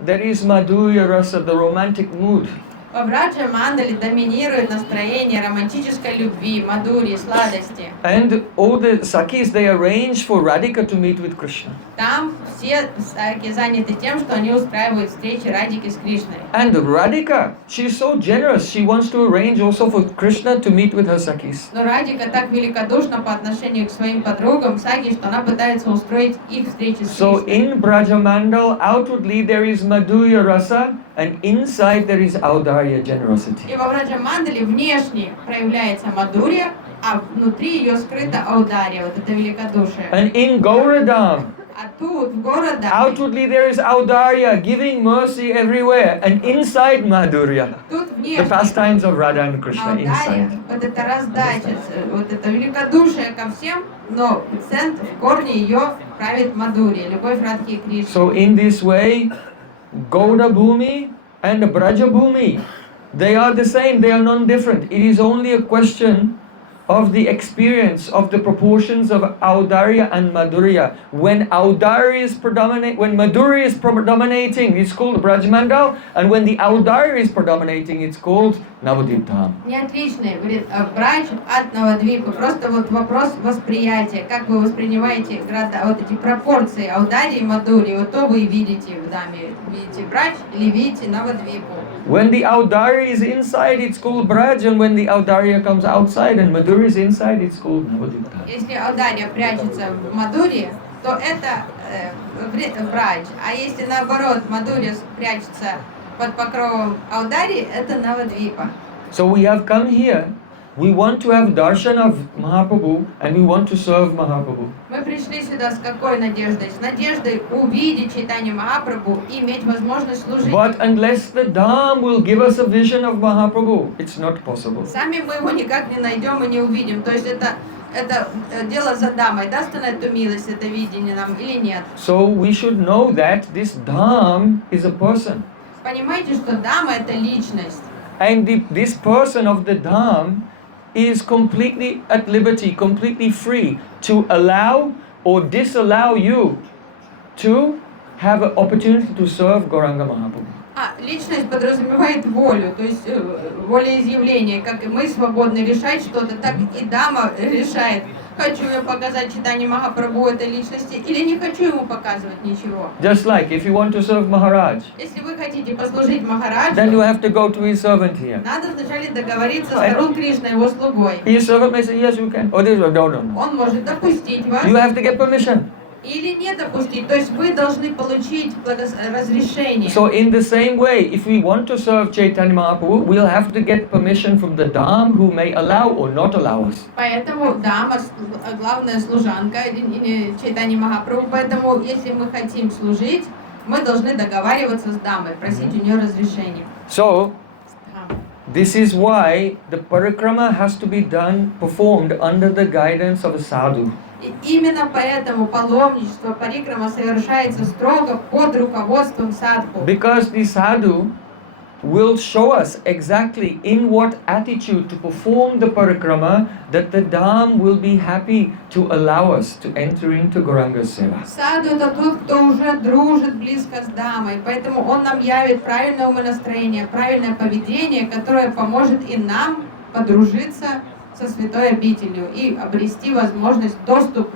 there is Madhurya Rasa, the romantic mood. Во Браджа Мандале доминирует настроение романтической любви, мадури, сладости. And all the Sakis, they arrange for Radhika to meet with Krishna. Там все саки заняты тем, что они устраивают встречи Радики с Кришной. And Radhika, she's so generous, she wants to arrange also for Krishna to meet with her Sakis. Но Радика так великодушна по отношению к своим подругам Саги, что она пытается устроить их встречи с So Кришной. in Brajamandal, outwardly there is Madhurya Rasa, and inside there is Audarya generosity. И во Браджа Мандале внешне проявляется Мадурья, а внутри ее скрыта Аудария, вот это великодушие. And in Gauradam, А тут, в городе, outwardly there is Audarya, giving mercy everywhere, and inside Madhurya, тут the внешне pastimes of Radha and Krishna Аудария, inside. вот это раздача, вот это великодушие ко всем, но в центре, в корне ее правит Мадурья, любовь Радхи и Кришны. So in this way, Gauda Bhumi and Braja Bhumi, they are the same, they are non-different. It is only a question of the experience of the proportions of Audarya and Madhurya. When Audarya is predominate, when Madhurya is predominating, it's called Brajmandal, and when the Audarya is predominating, it's called Navadvipa. Не отличный, говорит, Брадж от Навадвипы. Просто вот вопрос восприятия. Как вы воспринимаете вот эти пропорции Аударии и Мадури, вот то вы и видите в Даме. Видите Брадж или видите Навадвипу. When the Audarya is inside, it's called Braj, and when the Audarya comes outside and Madhurya is inside, it's called Navadvipa. Если Аудария прячется в Мадуре, то это Брадж. А если наоборот Мадурия прячется под покровом Аударии, это Навадвипа. So we have come here, we want to have darshan of Mahaprabhu and we want to serve Mahaprabhu. Мы пришли сюда с какой надеждой? С надеждой увидеть читание Махапрабху и иметь возможность служить. But unless the Dham will give us a vision of Mahaprabhu, it's not possible. Сами мы его никак не найдем и не увидим. То есть это дело за Дамой. Даст она эту милость, это видение нам или нет? So we should know that this Dham is a person. Понимаете, что Дама это личность. And this person of the Dham is completely at liberty, completely free to allow or disallow you to have an opportunity to serve Gauranga Mahaprabhu. Личность подразумевает волю, то есть волеизъявление, как и мы свободны решать что-то, так и Дама решает, хочу я показать читание Махапрабху этой личности или не хочу ему показывать ничего. Just like if you want to serve Maharaj, Если вы хотите послужить then you Махараджу, have to go to his servant here. надо вначале договориться с Харун Кришной, его слугой. His servant may say, yes, you can. Or this, no, no, no. Он может допустить вас You have to get permission. или не допустить. То есть вы должны получить разрешение. So in the same way, if we want to serve Chaitanya Mahaprabhu, we'll have to get permission from the Dham who may allow or not allow us. Поэтому Дама главная служанка читания Махапрабху. Поэтому если мы хотим служить, мы должны договариваться с Дамой, просить у нее разрешения. So this is why the parikrama has to be performed under the guidance of a sadhu. И именно поэтому паломничество парикрама совершается строго под руководством садху. Because the sadhu will show us exactly in what attitude to perform the parikrama that the Dham will be happy to allow us to enter into Gauranga's seva. Саду это тот, кто уже дружит близко с Дамой, поэтому он нам явит правильное умонастроение, правильное поведение, которое поможет и нам подружиться со святой обителью и обрести возможность доступ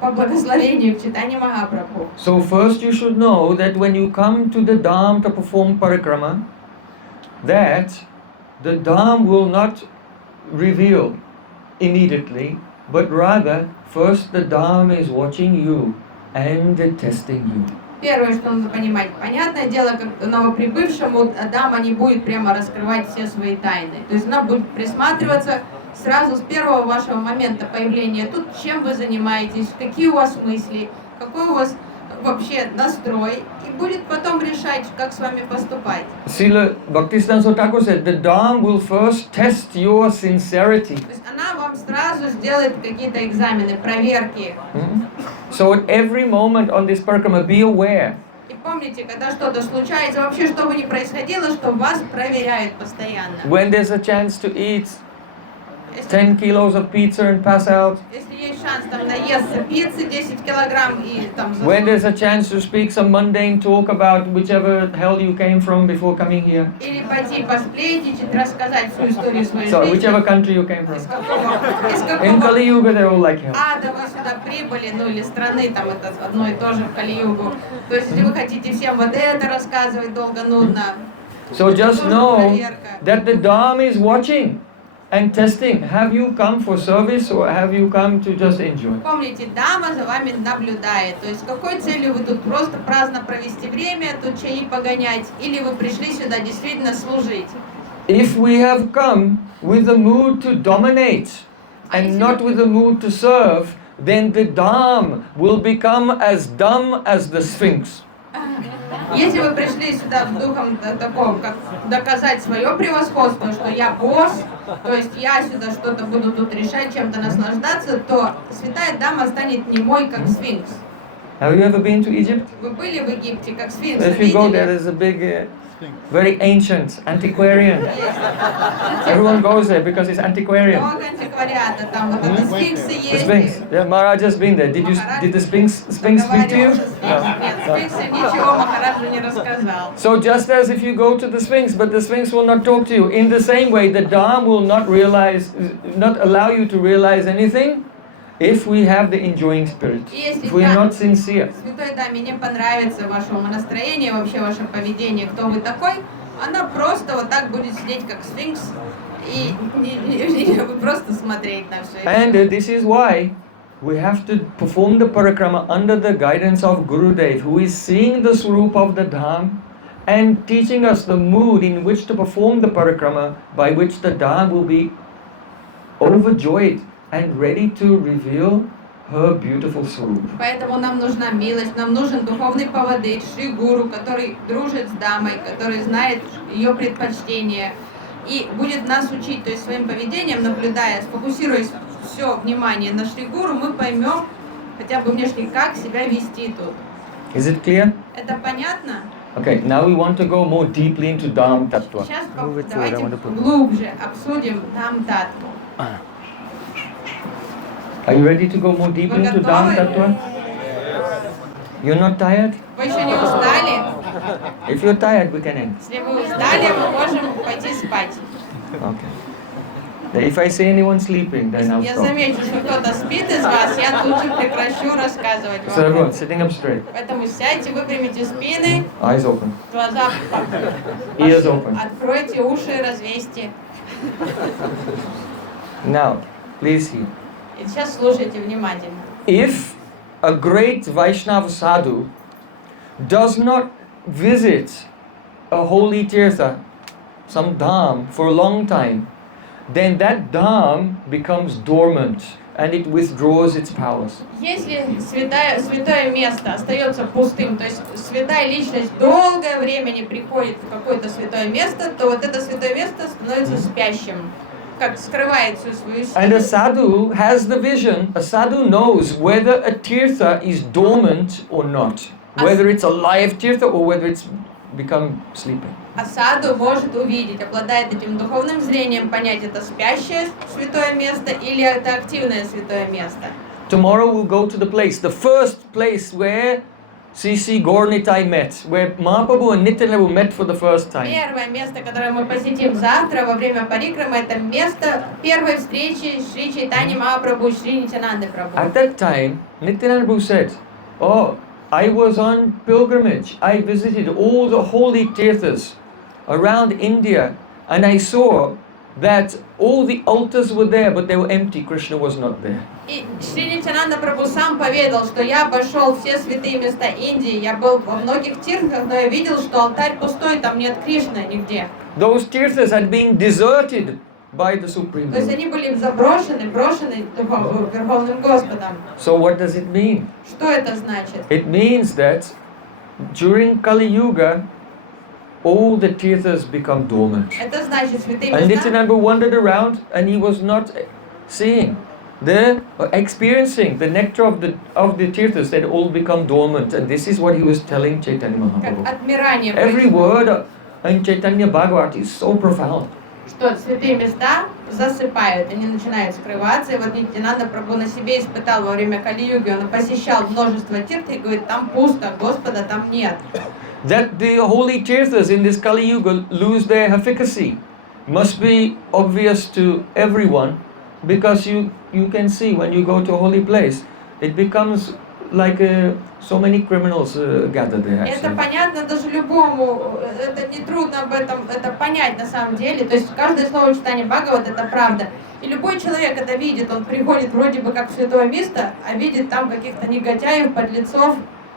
по благословению к читанию Махапрабху. So first you should know that when you come to the Dham to perform parikrama, that the Dham will not reveal immediately, but rather first the Dham is watching you and testing you. Первое, что нужно понимать, понятное дело, как новоприбывшему Дама не будет прямо раскрывать все свои тайны. То есть она будет присматриваться сразу с первого вашего момента появления тут, чем вы занимаетесь, какие у вас мысли, какой у вас вообще настрой, и будет потом решать, как с вами поступать. Srila Bhaktisiddhanta Thakur said, the Dham will first test your sincerity. То есть она вам сразу сделает какие-то экзамены, проверки. So at every moment on this parikrama, be aware. И помните, когда что-то случается, вообще что бы ни происходило, что вас проверяют постоянно. When there's a chance to eat 10 kilos of pizza and pass out. Если есть шанс там наесться пиццы 10 килограмм и там When there's a chance to speak some mundane talk about whichever hell you came from before coming here. или пойти посплетничать, рассказать всю историю своей So жизни. whichever country you came from. Из In какого Kali Yuga they're all like hell. ада вы сюда прибыли, ну или страны, там это одно и то же в Кали-югу. То есть, если вы хотите всем вот это рассказывать долго, нудно, So just тоже know проверка. that the Dham is watching and testing. Have you come for service or have you come to just enjoy? Помните, Дама за вами наблюдает. То есть, с какой целью вы тут просто праздно провести время, тут чаи погонять, или вы пришли сюда действительно служить? If we have come with the mood to dominate and not with the mood to serve, then the Dham will become as dumb as the Sphinx. Если вы пришли сюда в духом таком, как доказать свое превосходство, что я босс, то есть я сюда что-то буду тут решать, чем-то наслаждаться, то Святая Дама станет немой, как сфинкс. Have you ever been to Egypt? Вы были в Египте, как сфинкс, If you go there, видели? there's a big, very ancient antiquarian. Everyone goes there because it's antiquarian. Много антиквариата, там вот это сфинксы The есть. Sphinx. Yeah, Maharaj has been there. Did the Sphinx speak to you? Нет, сфинксы ничего Махараджу не рассказал. So just as if you go to the Sphinx, but the Sphinx will not talk to you, in the same way, the Dham will not allow you to realize anything if we have the enjoying spirit, if we are not sincere. Святой Даме не понравится ваше умонастроение, вообще ваше поведение, кто вы такой, она просто вот так будет сидеть, как сфинкс, и просто смотреть на все. And this is why we have to perform the parikrama under the guidance of Gurudev, who is seeing the swarup of the Dham and teaching us the mood in which to perform the parikrama, by which the Dham will be overjoyed and ready to reveal her beautiful swarup. Поэтому нам нужна милость, нам нужен духовный поводырь, Шри Гуру, который дружит с Дамой, который знает ее предпочтения и будет нас учить, то есть своим поведением, наблюдая, сфокусируясь все внимание на Шри Гуру, мы поймем хотя бы внешне, как себя вести тут. Is it clear? Это понятно? Okay, now we want to go more deeply into Dham Tattva. Сейчас Move it forward, I давайте want to put- глубже обсудим Dham Tattva. Are you ready to go more deeply into Dham Tattva? You're not tired? Вы еще не устали? If you're tired, we can end. Если вы устали, мы можем пойти спать. Okay. If I see anyone sleeping, then I'll Я stop. замечу, что кто-то спит из вас, я тут же прекращу рассказывать So everyone, вам. sitting up straight, Поэтому сядьте, выпрямите спины, eyes open, глаза ears open. откройте, уши развесьте. Now, please hear. И сейчас слушайте внимательно. If a great Vaishnava sadhu does not visit a holy tirtha, some dham, for a long time, then that dham becomes dormant and it withdraws its powers. Если святое место остается пустым, то есть святая личность долгое время не приходит в какое-то святое место, то вот это святое место становится спящим, как скрывает всю свою And a силу. sadhu has the vision, a sadhu knows whether a tirtha is dormant or not, whether it's a live tirtha or whether it's become sleeping. А саду может увидеть, обладает этим духовным зрением, понять, это спящее святое место или это активное святое место. Tomorrow we'll go to the first place where C.C. Gaur-Nitai met, where Mahaprabhu and Nityananda met for the first time. Первое место, которое мы посетим завтра во время парикрамы, это место первой встречи Шри Чайтаньи Махапрабху и Шри Нитянанды Прабху. At that time, Nityananda Prabhu said, "Oh, I was on pilgrimage. I visited all the holy tirthas around India, and I saw that all the altars were there, but they were empty. Krishna was not there." И Шри Нитянанда Прабху сам поведал, что я обошел все святые места Индии, я был во многих тирхах, но я видел, что алтарь пустой, там нет Кришны нигде. Those tirthas had been deserted by the Supreme То есть Lord. они были брошены Верховным Господом. So what does it mean? Что это значит? It means that during Kali Yuga, all the tirthas become dormant. Это значит, святые And места, Nityananda wandered around and he was not seeing. They're experiencing the nectar of the tirthas that all become dormant. And this is what he was telling Chaitanya как Mahaprabhu. отмирание Every происходит. word in Chaitanya Bhagavat is so profound. Что святые места засыпают, они начинают скрываться. И вот Нитянанда Прабху на себе испытал во время Кали-юги. Он посещал множество тирт и говорит, там пусто, Господа там нет. That the holy tirthas in this Kali Yuga lose their efficacy must be obvious to everyone, because you can see when you go to a holy place, it becomes like so many criminals gather there. Это Actually. понятно даже любому, это не трудно об этом это понять на самом деле. То есть каждое слово читания Бхагават это правда. И любой человек это видит, он приходит вроде бы как в святое место, а видит там каких-то негодяев, подлецов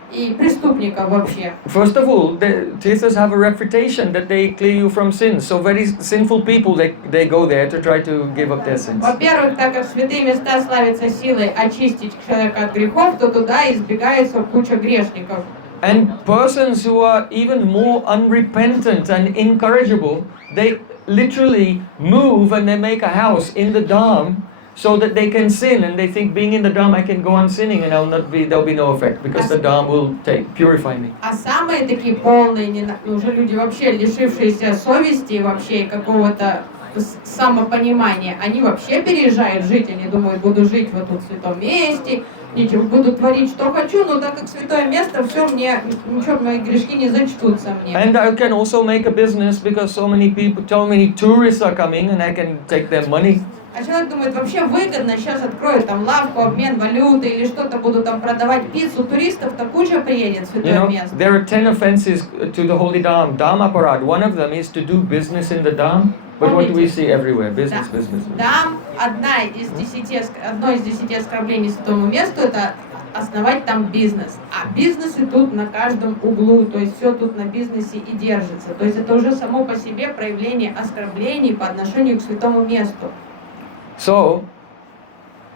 и преступников вообще. First of all, the tirthas have a reputation that they clear you from sins. So very sinful people, they go there to try to give up their sins. Во-первых, так как святые места славятся силой очистить человека от грехов, то туда избегается куча грешников. And persons who are even more unrepentant and incorrigible, they literally move and they make a house in the Dham so that they can sin, and they think being in the Dham I can go on sinning and there'll be no effect because the Dham will purify me. А самые такие полные, уже люди вообще лишившиеся совести и вообще какого-то самопонимания, они вообще переезжают жить, они думают, буду жить вот тут в святом месте, ничего, буду творить, что хочу, но так как святое место, все мне, ничего, мои грешки не зачтутся мне. And I can also make a business because so many tourists are coming and I can take their money. А человек думает, вообще выгодно, сейчас открою там лавку, обмен валюты или что-то, буду там продавать пиццу, туристов-то куча приедет в святое место. There are 10 offenses to the holy Dham, Dhama Parad. One of them is to do business in the Dham. But what do we see everywhere? Business, business. Там одно из 10 оскорблений святому месту это основать там бизнес. А бизнесы тут на каждом углу, то есть все тут на бизнесе и держится. То есть это уже само по себе проявление оскорблений по отношению к святому месту. So,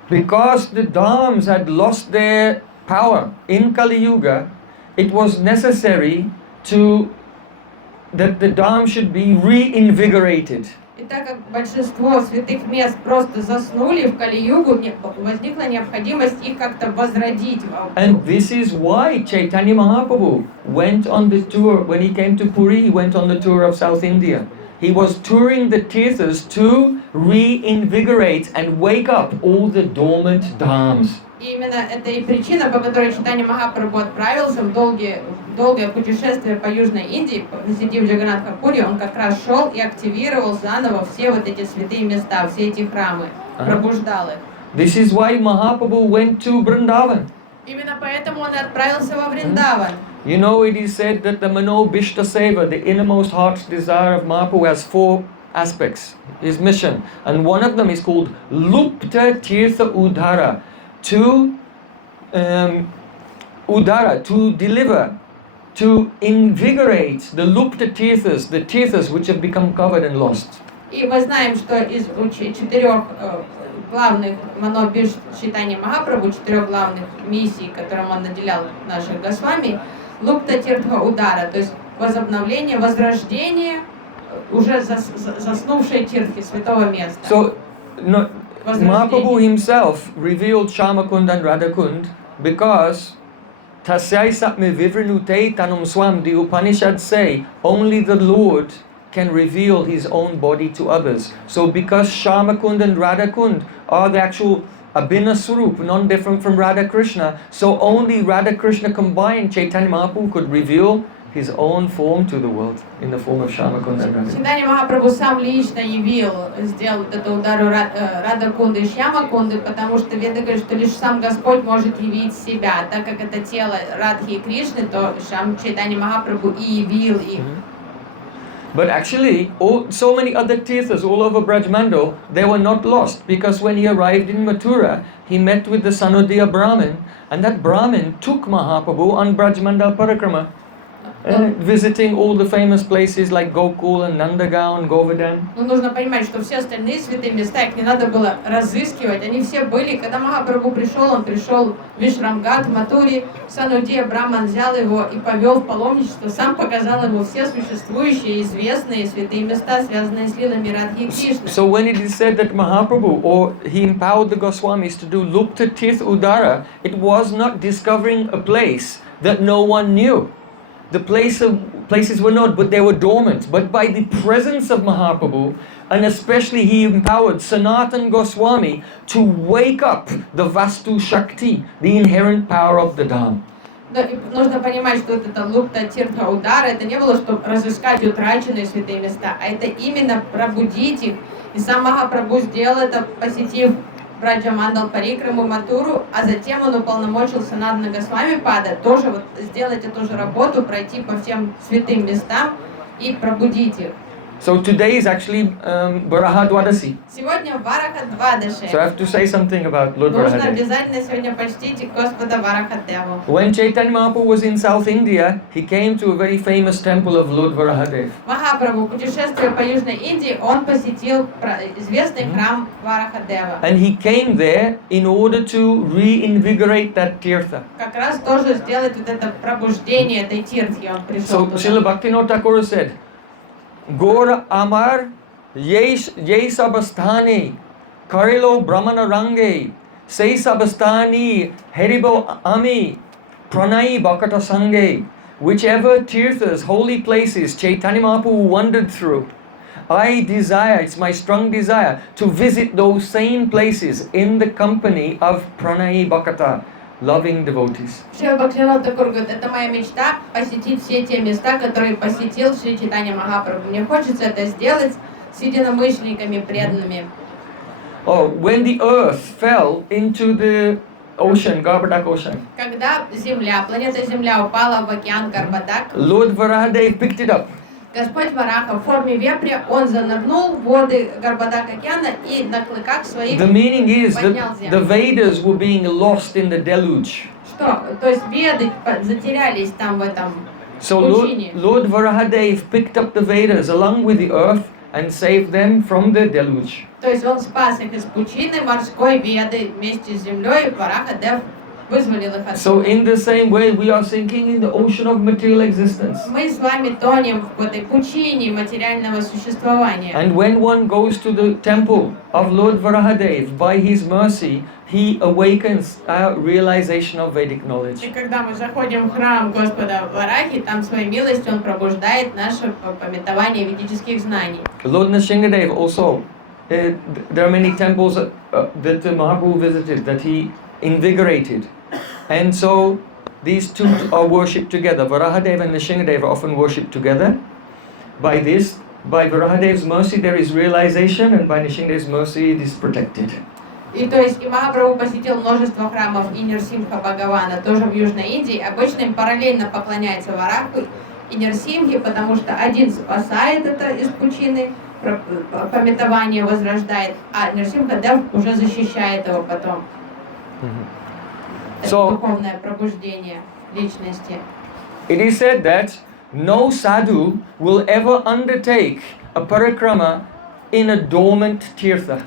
because the Dhams had lost their power in Kali Yuga, it was necessary that the Dham should be reinvigorated. И так как большинство святых мест просто заснули в Кали-югу, возникла необходимость их как-то возродить. And this is why Chaitanya Mahaprabhu went on the tour, when he came to Puri, he went on the tour of South India. He was touring the tirthas to reinvigorate and wake up all the dormant dhams. И именно это и причина, по которой Чайтанья Махапрабху отправился в долгое путешествие по Южной Индии, посетив Джаганнатха-пури, он как раз шел и активировал заново все вот эти святые места, все эти храмы, пробуждал их. This is why Mahaprabhu went to Vrindavan. Именно поэтому он и отправился во Вриндаван. You know, it is said that the Mano Bhishta Seva, the innermost heart's desire of Mahaprabhu, has 4 aspects, his mission. And one of them is called Lupta Tirtha Udhara, to deliver, to invigorate the Lupta Tirthas, the Tirthas which have become covered and lost. И мы знаем, что из 4 главных манобиш Чайтаньи Махапрабху, 4 главных миссий, которым он наделял наших Госвами, Лупта Тиртха Удара, то есть возобновление, возрождение уже заснувшей тиртхи, святого места. So, Mahaprabhu himself revealed Shamakund and Radhakund because Tasyai Satme Vivrinute Tanum Swam, the Upanishads say, only the Lord can reveal his own body to others. So because Shamakund and Radhakund are the actual Abhinna Swarup, non-different from Radha Krishna, so only Radha Krishna combined, Chaitanya Mahaprabhu could reveal his own form to the world in the form of Shamakund and Radhakund. Чайтанья Махапрабху сам лично сделал эту удару Радхакунды и Шьямакунды, потому что Веды говорят, что лишь сам Господь может явить себя. Так как это тело Радхи и Кришны, то Чайтанья Махапрабху и явил их. But actually, so many other tirthas all over Brajmandal, they were not lost, because when he arrived in Mathura, he met with the Sanodiya Brahmin, and that Brahmin took Mahaprabhu on Brajmandal Parikrama. visiting all the famous places like Gokul and Nandagaon, Govardhan. Но нужно понимать, что все остальные святые места, их не надо было разыскивать, они все были. Когда Махапрабху пришел, он пришел в Вишрамгат, в Матуре, Санудия Браман взял его и повел в паломничество, сам показал ему все существующие, известные святые места, связанные с лилами Радхи и Кришны. So when it is said that Mahaprabhu, or he empowered the Goswamis to do Lupta Tirth Udara, it was not discovering a place that no one knew. The places were not, but they were dormant. But by the presence of Mahaprabhu, and especially he empowered Sanatan Goswami to wake up the Vastu Shakti, the inherent power of the Dham. Да, и нужно понимать, что вот это лукта тиртха удара, это не было, чтобы разыскать утраченные святые места, а это именно пробудить их. И сам Махапрабху сделал это, посетив Браджамандал Парикраму Матуру, а затем он уполномочил Санатана Госвами Пада тоже вот сделать эту же работу, пройти по всем святым местам и пробудить их. So today is actually Varaha Dwadasi. Сегодня Вараха Двадаши. So I have to say something about Lord Нужно Varahadev. обязательно сегодня почтить Господа Варахадеву. When Chaitanya Mahaprabhu was in South India, he came to a very famous temple of Lord Varahadev. Махапрабху, путешествуя по Южной Индии, он посетил известный храм Варахадева. And he came there in order to reinvigorate that tirtha. Как раз тоже сделать вот это пробуждение этой тиртхи, он пришел So туда. Srila Bhaktivinoda Thakur said, Gora Amar Yei Sabastani Karilo Brahmana Range Sei Sabastani Heribo Ami Pranai Bhakata Sange. Whichever tirthas, holy places, Chaitanya Mahaprabhu wandered through, I desire, it's my strong desire, to visit those same places in the company of Pranai Bhakata, loving devotees. Шрила Бхактивинода Тхакур говорит, это моя мечта посетить все те места, которые посетил Шри Чайтанья Махапрабху. Мне хочется это сделать с единомышленниками преданными. Oh, when the earth fell into the ocean, Garbadak Ocean, Когда Земля, планета Земля упала в океан Гарбадак, Lord Varahadev picked it up. Господь Вараха в форме вепря, он занырнул в воды Гарбадак океана и на клыках своих The meaning is поднял that the землю. Vedas were being lost in the deluge. Что? То есть веды затерялись там в этом So пучине. Lord Varahadev picked up the Vedas along with the earth and saved them from the deluge. То есть он спас их из пучины морской веды вместе с землей, Варахадев вызволил их So оттуда. in the same way, we are sinking in the ocean of material existence. Мы с вами тонем в этой пучине материального существования. And when one goes to the temple of Lord Varahadev, by his mercy, he awakens our realization of Vedic knowledge. И когда мы заходим в храм Господа Варахи, там своей милостью он пробуждает наше памятование ведических знаний. Lord Nrsimhadev also, there are many temples that Mahaprabhu visited, that he invigorated. And so these two are worshipped together. Varahadev and Nrsimhadev are often worshipped together. By Varahadev's mercy there is realization, and by Nrsimhadev's mercy it is protected. И то есть и Махапрабху посетил множество храмов и Нрсимха Бхагавана, тоже в Южной Индии. Обычно им параллельно поклоняется Вараху и Нрсимхе, потому что один спасает это из пучины, памятование возрождает, а Нрсимха-дев уже защищает его потом. Это духовное пробуждение личности. It is said that no sadhu will ever undertake a parikrama in a dormant tirtha.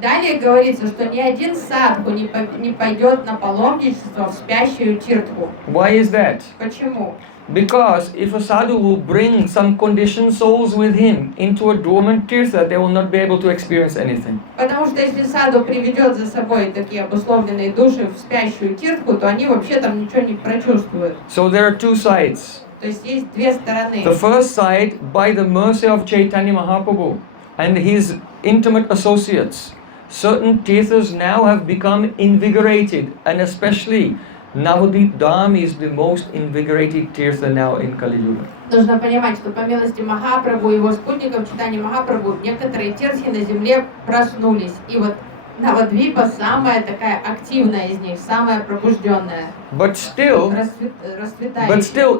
Далее говорится, что ни один садху не пойдет на паломничество в спящую тиртху. Why is that? Почему? Because if a sadhu will bring some conditioned souls with him into a dormant tirtha, they will not be able to experience anything. Потому что если саду приведет за собой такие обусловленные души в спящую тиртху, то они вообще там ничего не прочувствуют. So there are two sides. То есть есть две стороны. The first side, by the mercy of Chaitanya Mahaprabhu and his intimate associates, certain tirthas now have become invigorated, and especially Navadvipa Dham is the most invigorated tirtha now in Kali Yuga. Нужно понимать, что по милости Махапрабху и его спутников читания Махапрабху некоторые тиртхи на земле проснулись. И вот Навадвипа самая такая активная из них, самая пробужденная. But still,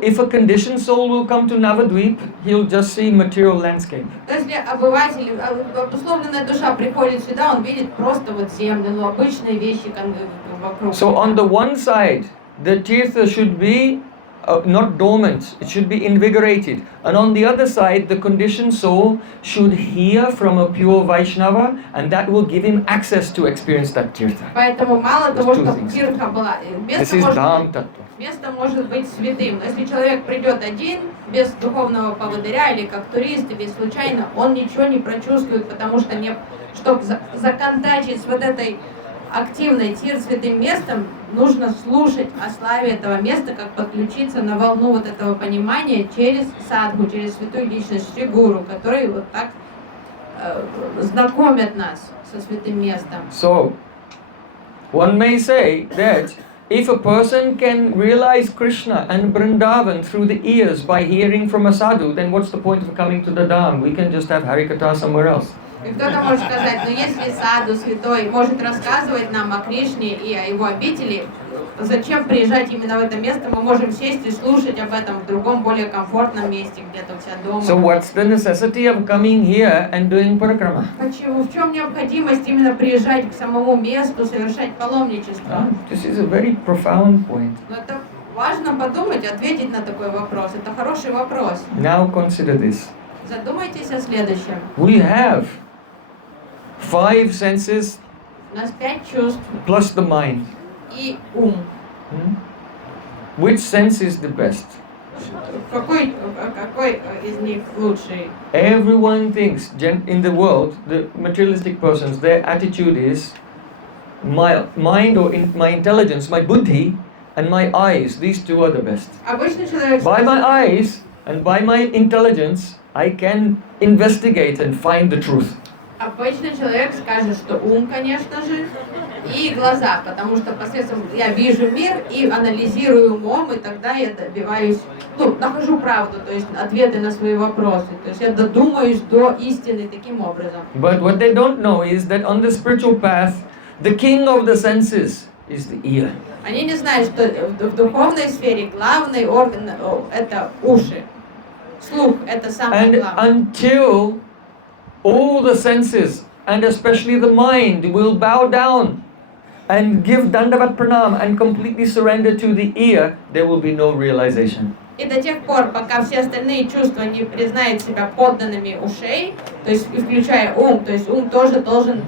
if a conditioned soul will come to Navadvip, he'll just see material landscape. Если обыватель, обусловленная душа приходит сюда, он видит просто вот землю, ну, обычные вещи вокруг. So on the one side, the tirtha should be not dormant, it should be invigorated. And on the other side, the conditioned soul should hear from a pure Vaishnava, and that will give him access to experience that tirtha. Поэтому мало There's того, two что things. тирха была, This is Dham Tattva. место может быть святым. Но если человек придет один, без духовного поводыря, или как турист, или случайно, он ничего не прочувствует, потому что чтобы законтачить с вот этой активной тир святым местом, нужно слушать о славе этого места, как подключиться на волну вот этого понимания через садху, через святую личность, Шри Гуру, которые вот так знакомят нас со святым местом. So, one may say that if a person can realize Krishna and Vrindavan through the ears by hearing from a sadhu, then what's the point of coming to the Dham? We can just have Harikatha somewhere else. И кто-то может сказать, ну если саду святой может рассказывать нам о Кришне и о его обители, зачем приезжать именно в это место? Мы можем сесть и слушать об этом в другом, более комфортном месте, где-то у себя дома. So what's the necessity of coming here and doing parikrama? Почему? В чем необходимость именно приезжать к самому месту, совершать паломничество? This is a very profound point. Но это важно подумать, ответить на такой вопрос. Это хороший вопрос. Now consider this. Задумайтесь о следующем. We have 5 senses У нас 5 чувств plus the mind. и ум. Which sense is the best? Какой из них лучший? Everyone thinks in the world, the materialistic persons, their attitude is my mind or my intelligence, my buddhi and my eyes, these two are the best. Обычный человек By my eyes and by my intelligence, I can investigate and find the truth. Обычный человек скажет, что ум, конечно же, и глаза, потому что посредством я вижу мир и анализирую умом, и тогда я добиваюсь, нахожу правду, то есть ответы на свои вопросы. То есть я додумаюсь до истины таким образом. But what they don't know is that on the spiritual path, the king of the senses is the ear. Они не знают, что в духовной сфере главный орган это уши. Слух это самое And главное. until all the senses, and especially the mind, will bow down and give dandavat pranam and completely surrender to the ear, there will be no realization. И до тех пор, пока все остальные чувства не признают себя подданными ушей, то есть включая ум, то есть ум тоже должен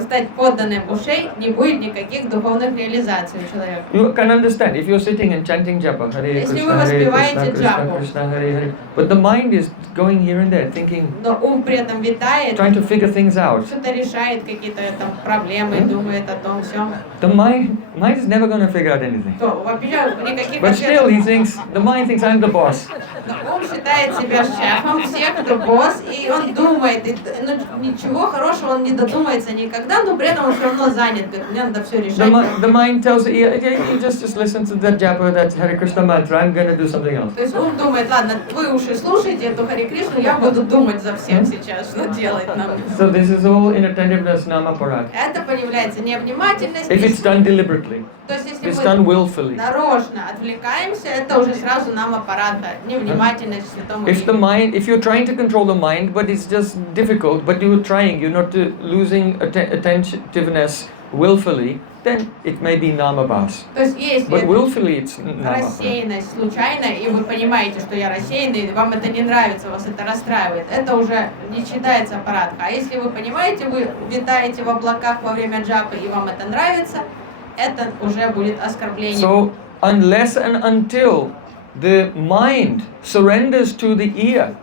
стать подданным ушей, не будет никаких духовных реализаций у человека. You can understand if you're sitting and chanting japa, Hare Если Krishna, вы Hare Krishna, воспеваете Krishna джапу, Krishna, Hare Hare, but the mind is going here and there, thinking, но ум при этом витает, trying to figure things out. что-то решает какие-то там проблемы, думает о том всем, The mind is never going to figure out anything. то вообще никаких But still, ответов. the mind thinks I'm the boss. Но ум считает себя шефом всех, кто босс, и он думает, ничего хорошего он не додумается никогда, но при этом он все равно занят, говорит, мне надо все решать. The mind tells you, you just listen to that japa, that Hare Krishna mantra, I'm going to do something else. То есть ум думает, ладно, вы уши слушайте эту Харе Кришну, я буду думать за всем сейчас, что делать нам. So this is all inattentiveness, namaparad. Это появляется невнимательность. If it's done deliberately, То есть if it's если done мы willfully. нарочно отвлекаемся, это уже сразу нам аппарата, невнимательность к святому If the имени. mind, if you're trying to control the mind, but it's just difficult, but you're trying, you're not losing attentiveness willfully, then it may be namabhas. То есть если But willfully it's namaparad. рассеянность случайно, и вы понимаете, что я рассеянный, и вам это не нравится, вас это расстраивает, это уже не считается аппаратка. А если вы понимаете, вы витаете в облаках во время джапы, и вам это нравится, это уже будет оскорбление. So unless and until the mind surrenders to the ear,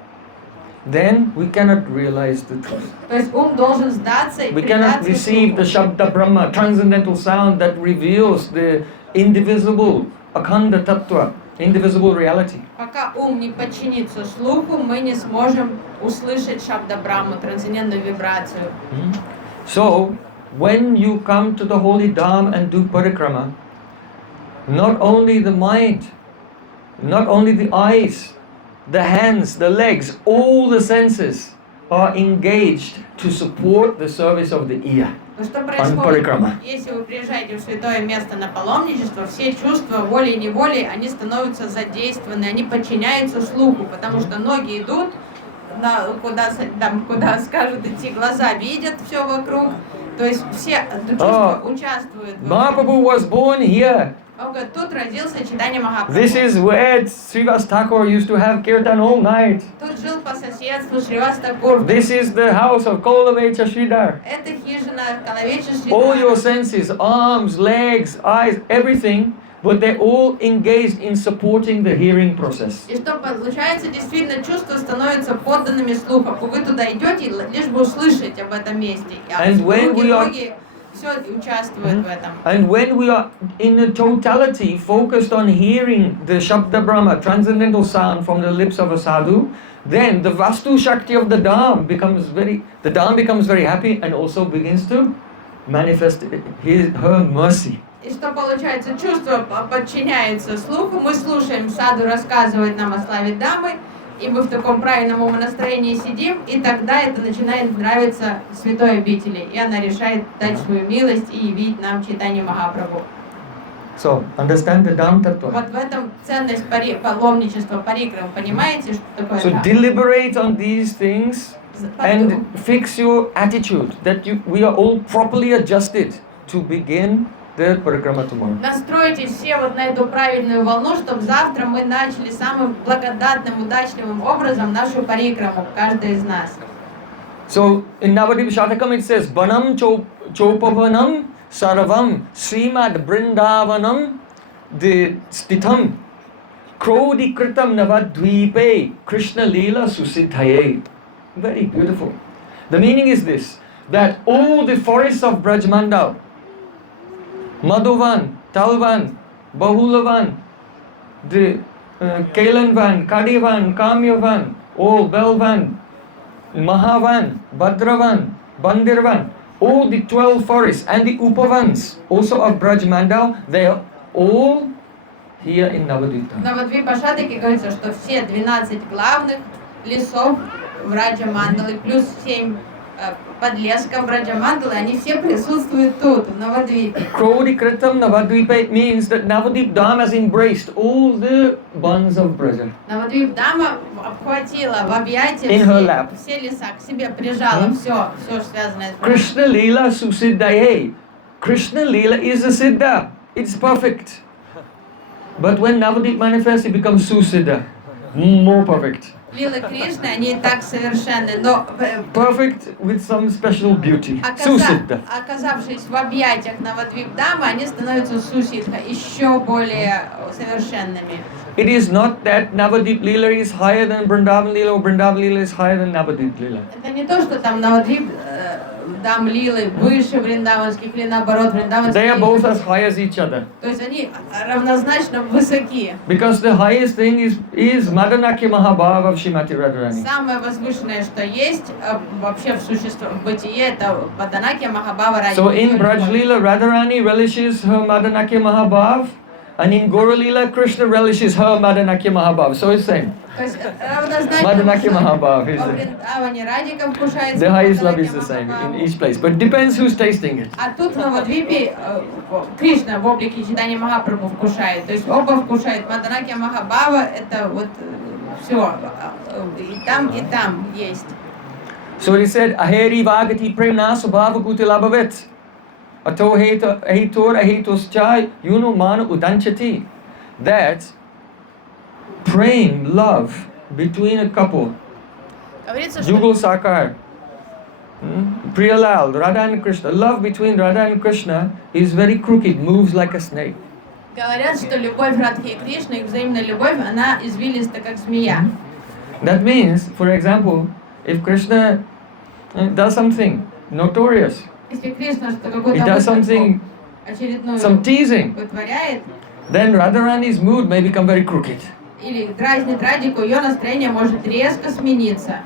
then we cannot realize the truth. То есть ум должен сдаться и We cannot предаться receive the слуху. Shabda Brahma, transcendental sound that reveals the indivisible, akhanda tattva, indivisible reality. Пока ум не подчинится слуху, мы не сможем услышать Шабда Брахму, трансцендентную вибрацию. So, when you come to the holy Dham and do parikrama, not only the mind, not only the eyes, the hands, the legs, all the senses are engaged to support the service of the ear. Но что On происходит, parikrama. если вы приезжаете в святое место на паломничество, все чувства волей-неволей, они становятся задействованы, они подчиняются слуху, потому что ноги идут, куда скажут идти, глаза видят все вокруг, то есть все чувства участвуют. Mahaprabhu was born here. Он говорит, тут родился Чайтанья Махапрабху. This is where Srivas Thakur used to have kirtan all night. Тут жил по соседству Шривас Такур. This is the house of Kolavecha Sridhar. Это хижина Коловеча All your Шридхара. senses, arms, legs, eyes, everything, but they're all engaged in supporting the hearing process. И что получается, действительно, чувства становятся подданными слуха. Вы туда идете, лишь бы услышать об этом месте. And when we are- Ноги все участвуют в этом. And when we are in a totality focused on hearing the Shabda Brahma, transcendental sound from the lips of a sadhu, then the Vastu Shakti of the Dham becomes very happy and also begins to manifest her mercy. И что получается, чувства подчиняются слуху, мы слушаем, саду рассказывает нам о славе Дамы, и мы в таком правильном умонастроении сидим, и тогда это начинает нравиться святой обители, и она решает дать свою милость и явить нам Чайтанью Махапрабху. So, understand the Dham Tattva. Вот в этом ценность паломничества парикрам, понимаете, что такое So Dham? deliberate on these things and fix your attitude that we are all properly adjusted to begin the parikrama tomorrow. Настройтесь все вот на эту правильную волну, чтобы завтра мы начали самым благодатным, удачливым образом нашу парикраму, каждый из нас. So in Navadvipa Shatakam it says Banam Chopavanam Saravam Srimad Brindavanam the Stitham Krodi Kritam Navadvipe Krishna Leela Susiddhaye. Very beautiful. The meaning is this, that all the forests of Brajmandal, Madhuvan, Talvan, Bahulavan, the Kailanvan, Kadivan, Kamyavan, all Belvan, Mahavan, Bhadravan, Bandirvan, all the 12 forests and the Upavans also of Brajmandal, they are all here in Navadvipa. Навадвипа Шатаке говорится, что все 12 главных лесов Враджа Мандалы плюс 7 подлесков Враджа Мандалы, они все присутствуют тут, в Навадвипе. Krodi Kritam Navadvipa, it means that Navadvip Dham has embraced all the buns of Braja. Навадвип Дама обхватила в объятия In her lap. все леса, к себе прижала все связанное с Krishna Leela Susiddhaye. Krishna Leela is a Siddha. It's perfect. But when Navadvip manifests, it becomes Susiddha. More perfect. Лилы Кришны, они и так совершенны, но Perfect with some special beauty. Susiddha. оказавшись в объятиях Навадвип Дамы, они становятся Сусидха, еще более совершенными. It is not that Navadvip Leela is higher than Vrindavan Leela or Vrindavan Leela is higher than Navadvip Leela. Это не то, что там Навадвип Дам Лилы выше вриндаванских или наоборот вриндаванских. They are both as high as each other. То есть они равнозначно высоки. Because the highest thing is Madanakya Mahabhava of Srimati Radharani. Самое возвышенное, что есть вообще в существе, в бытие, это Маданакья Махабхава ради. So in Braj Leela, Radharani relishes her Madanakya Mahabhav, and in Gora Leela, Krishna relishes her Madanakya Mahabhav. So it's same. То есть равнозначно Madanakya Mahabhav is во the, Вриндаване Радика вкушается. the highest love is Маданакья the same Махабхаву. in each place. But it depends who's tasting it. А тут в Навадвипе Кришна в облике Чайтаньи Махапрабху вкушает. То есть оба вкушают. Маданакья Махабхава это вот все. И там есть. So he said, Aheri Vagati Premna Subhava Gutilabhavet. Ato Hetor Ahetos Chai Yuno Manu Udanchati. That praying love between a couple, Говорится, что Jugal Sakar, Priyalal, Radha and Krishna, love between Radha and Krishna is very crooked, moves like a snake. говорят, что любовь Радхи и Кришны, их взаимная любовь, она извилиста, как змея. That means, for example, if Krishna does something notorious, Если Кришна что he какой-то does something, очередную some teasing, вытворяет, then Radharani's mood may become very crooked. или дразнит Радику, ее настроение может резко смениться.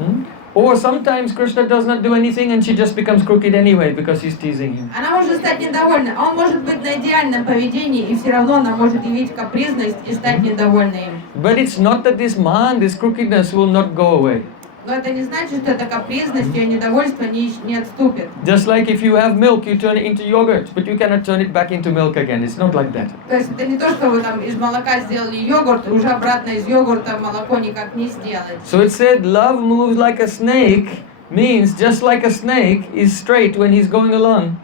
Or sometimes Krishna does not do anything and she just becomes crooked anyway because he's teasing him. Она может стать недовольной, а он может быть на идеальном поведении, и все равно она может явить капризность и стать недовольной им. But it's not that this man, this crookedness will not go away. Но это не значит, что эта капризность и недовольство не отступит. Just like if you have milk, you turn it into yogurt, but you cannot turn it back into milk again. It's not like that. То есть это не то, что вы там из молока сделали йогурт, и уже обратно из йогурта молоко никак не сделать. So it said, love moves like a snake, means just like a snake is straight when he's going along,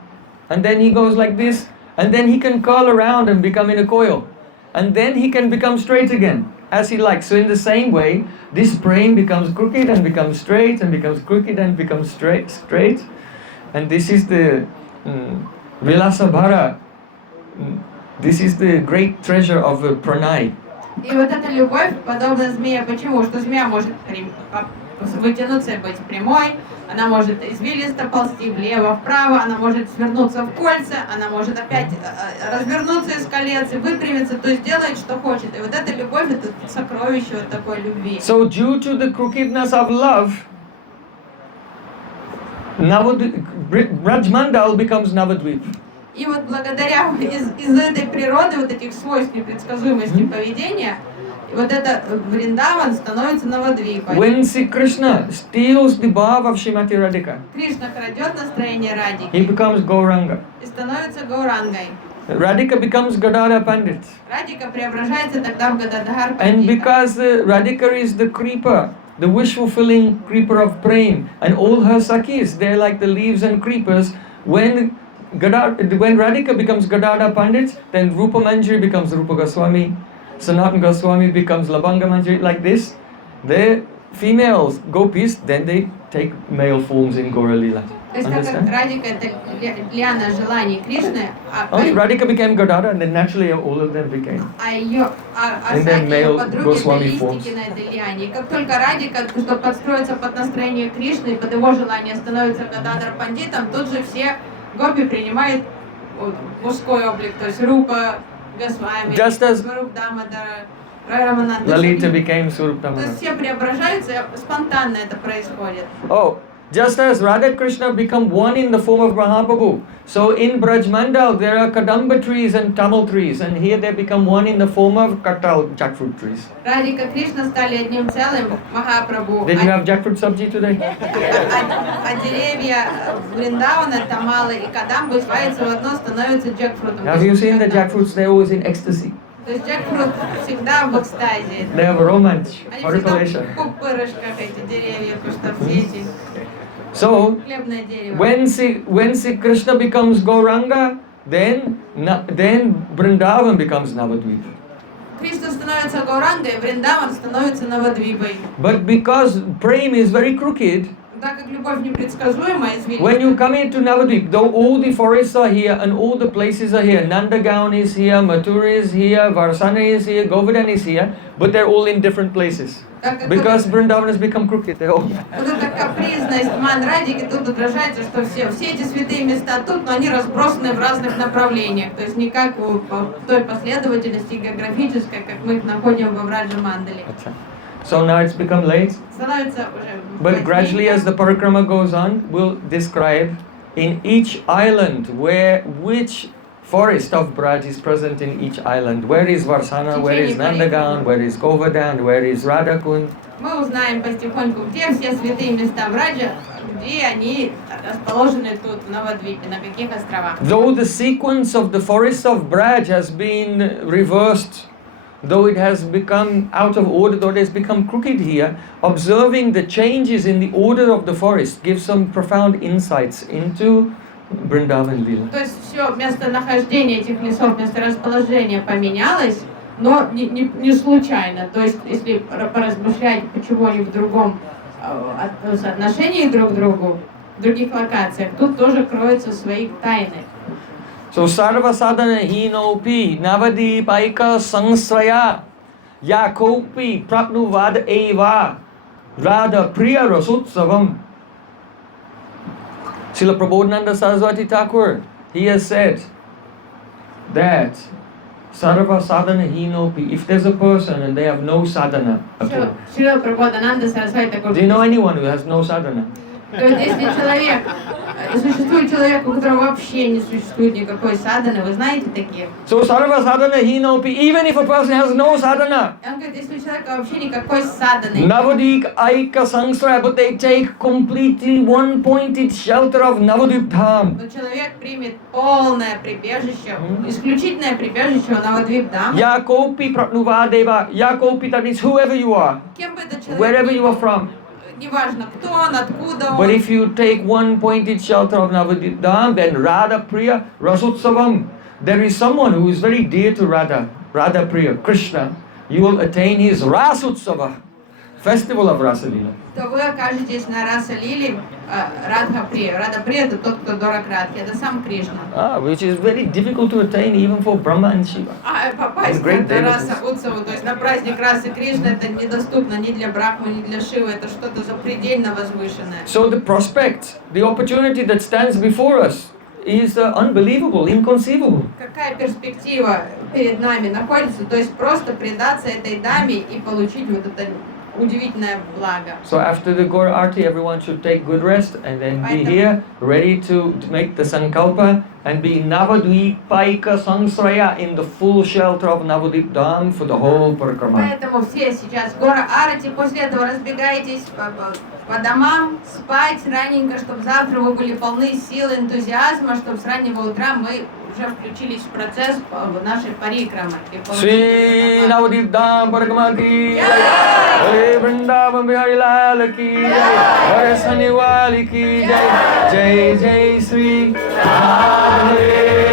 and then he goes like this, And then he can curl around and become in a coil. And then he can become straight again, as he likes. So in the same way, this brain becomes crooked and becomes straight and becomes crooked and becomes straight. And this is the Vilasabhara. This is the great treasure of Pranay. И вот эта любовь подобна змее. Почему? Что змея может вытянуться и быть прямой, она может извилисто ползти влево, вправо, она может свернуться в кольца, она может опять развернуться из колец и выпрямиться, то есть делает, что хочет. И вот эта любовь, это сокровище вот такой любви. So due to the crookedness of love, Brajmandal becomes Navadvipa. И вот благодаря из-за этой природы, вот этих свойств непредсказуемости поведения, вот это Вриндаван становится Навадвипой. When Sri Krishna steals the bhav of Srimati Radhika, Кришна крадет настроение Радики he becomes Gauranga. и становится Гаурангой. Radhika becomes Gadadhar Pandit. Радика преображается тогда в Гададхар And Пандита. because Radhika is the creeper, the wish-fulfilling creeper of Prem, and all her sakhis, they're like the leaves and creepers. When Radhika becomes Gadadhar Pandit, then Rupa Manjari becomes Rupa Goswami, Sanatana Goswami becomes Labanga Manjari, like this. The females, gopis, then they take male forms in Gaura Lila. То есть так как Радика это лиана желаний Кришны, Only Radhika became Gadadhar, and then naturally all of them became. And then male подруги Goswami это forms. листики на этой лиане. И как только Радика, чтобы подстроиться под настроение Кришны, под его желание становится Гададхар Пандитом, тут же все гопи принимают мужской облик, то есть Рупа Госвами, Just as Сваруп Дамадара, Праямананда. Lalita became Swarup То есть Damodar. все преображаются, спонтанно это происходит. Oh, just as Radha Krishna become one in the form of Mahaprabhu. So in Brajmandal there are Kadamba trees and Tamil trees, and here they become one in the form of Katal jackfruit trees. Радика Кришна стали одним целым, Махапрабху. Did you have jackfruit sabji today? А деревья Вриндавана, Тамалы и Кадамбы сводятся в одно, становятся джекфрутом. Have you seen the jackfruits? They're always in ecstasy. То есть джекфрут всегда в экстазе. They have romance, Они всегда horripilation. в пупырышках, эти деревья, потому что все эти So хлебное дерево. when Sri Krishna becomes Gauranga, then Vrindavan becomes Navadvipa. Кришна становится Гаурангой, Вриндаван становится Навадвипой. But because Prem is very crooked, Так как любовь непредсказуема, when you come into Navadvip, though all the forests are here and all the places are here, Nandagaon is here, Mathura is here, Varsana is here, Govardhan is here, but they're all in different places. Because Vrindavan has become crooked. They're all... Вот эта капризность ман Радики тут отражается, что все эти святые места тут, но они разбросаны в разных направлениях. То есть не как в той последовательности географической, как мы их находим во Враджа Мандале. So now it's become late. Становится уже But gradually as the parikrama goes on, we'll describe in each island which forest of Braj is present in each island. Where is Varsana, where is Nandagaon, where is Govardhan, where is Radhakund. Мы узнаем потихоньку, где все святые места Враджа, где они расположены тут, в Навадвипе, на каких островах. Though the sequence of the forests of Braj has been reversed, though it has become out of order, though it has become crooked here, observing the changes in the order of the forest gives some profound insights into Vrindavan Lila. То есть все местонахождение этих лесов, месторасположение поменялось, но не случайно. То есть если поразмышлять, почему они в другом отношении друг к другу, в других локациях, тут тоже кроются свои тайны. So sarva sadhana hinopi navadipaika sangsraya yakopi prapnuvad eva radha priya rasutsavam. Srila Prabodhananda Saraswati Thakur, he has said that sarva sadhana hinopi, if there's a person and they have no sadhana at all. Шрила Прабодхананда Сарасвати Тхакур. Do you know anyone who has no sadhana? То есть если существует человек, у которого вообще не существует никакой садханы, вы знаете таких? So sarva sadhana hinopi, even if a person has no sadhana, Он говорит, если у человека вообще никакой садханы, Navadik Aika Sangsraya, but they take completely one-pointed shelter of Navadvip Dham. но человек примет полное прибежище, исключительное прибежище у Навадвип Дхам. Yakopi Pratnuvadeva, Yakopi, that means whoever you are, Кем бы этот человек wherever ни you are был, from. неважно кто он, откуда But он. if you take one-pointed shelter of Navadvip Dham, then Radha Priya Rasutsavam, there is someone who is very dear to Radha Priya, Krishna, you will attain his Ras Utsava, festival of Rasa Lila. То вы окажетесь на Раса Лили, Радха Прия. Рада Прия — это тот, кто дорог Радхе, это сам Кришна. Which is very difficult to attain even for Brahma and Shiva. А попасть на Раса Утсаву, то есть на праздник Расы Кришны, это недоступно ни для Брахмы, ни для Шивы, это что-то запредельно возвышенное. So the prospect, the opportunity that stands before us is unbelievable, inconceivable. Какая перспектива перед нами находится, то есть просто предаться этой даме и получить вот это удивительное благо. So after the Gaur Arti, everyone should take good rest and then be here, ready to make the Sankalpa and be Navadvipa Sangsraya in the full shelter of Navadvip Dham for the whole Parikrama. Поэтому все сейчас Гора Арати, после этого разбегайтесь по домам, спать раненько, чтобы завтра вы были полны сил, энтузиазма, чтобы с раннего утра мы уже включились в процесс нашей парикрамы. Shri Navadvip Dham Parikrama ki jai, Hare Vrindavan Bihari Lal ki jai, Hare Saniwali ki jai, Jai Jai Shri Radhe.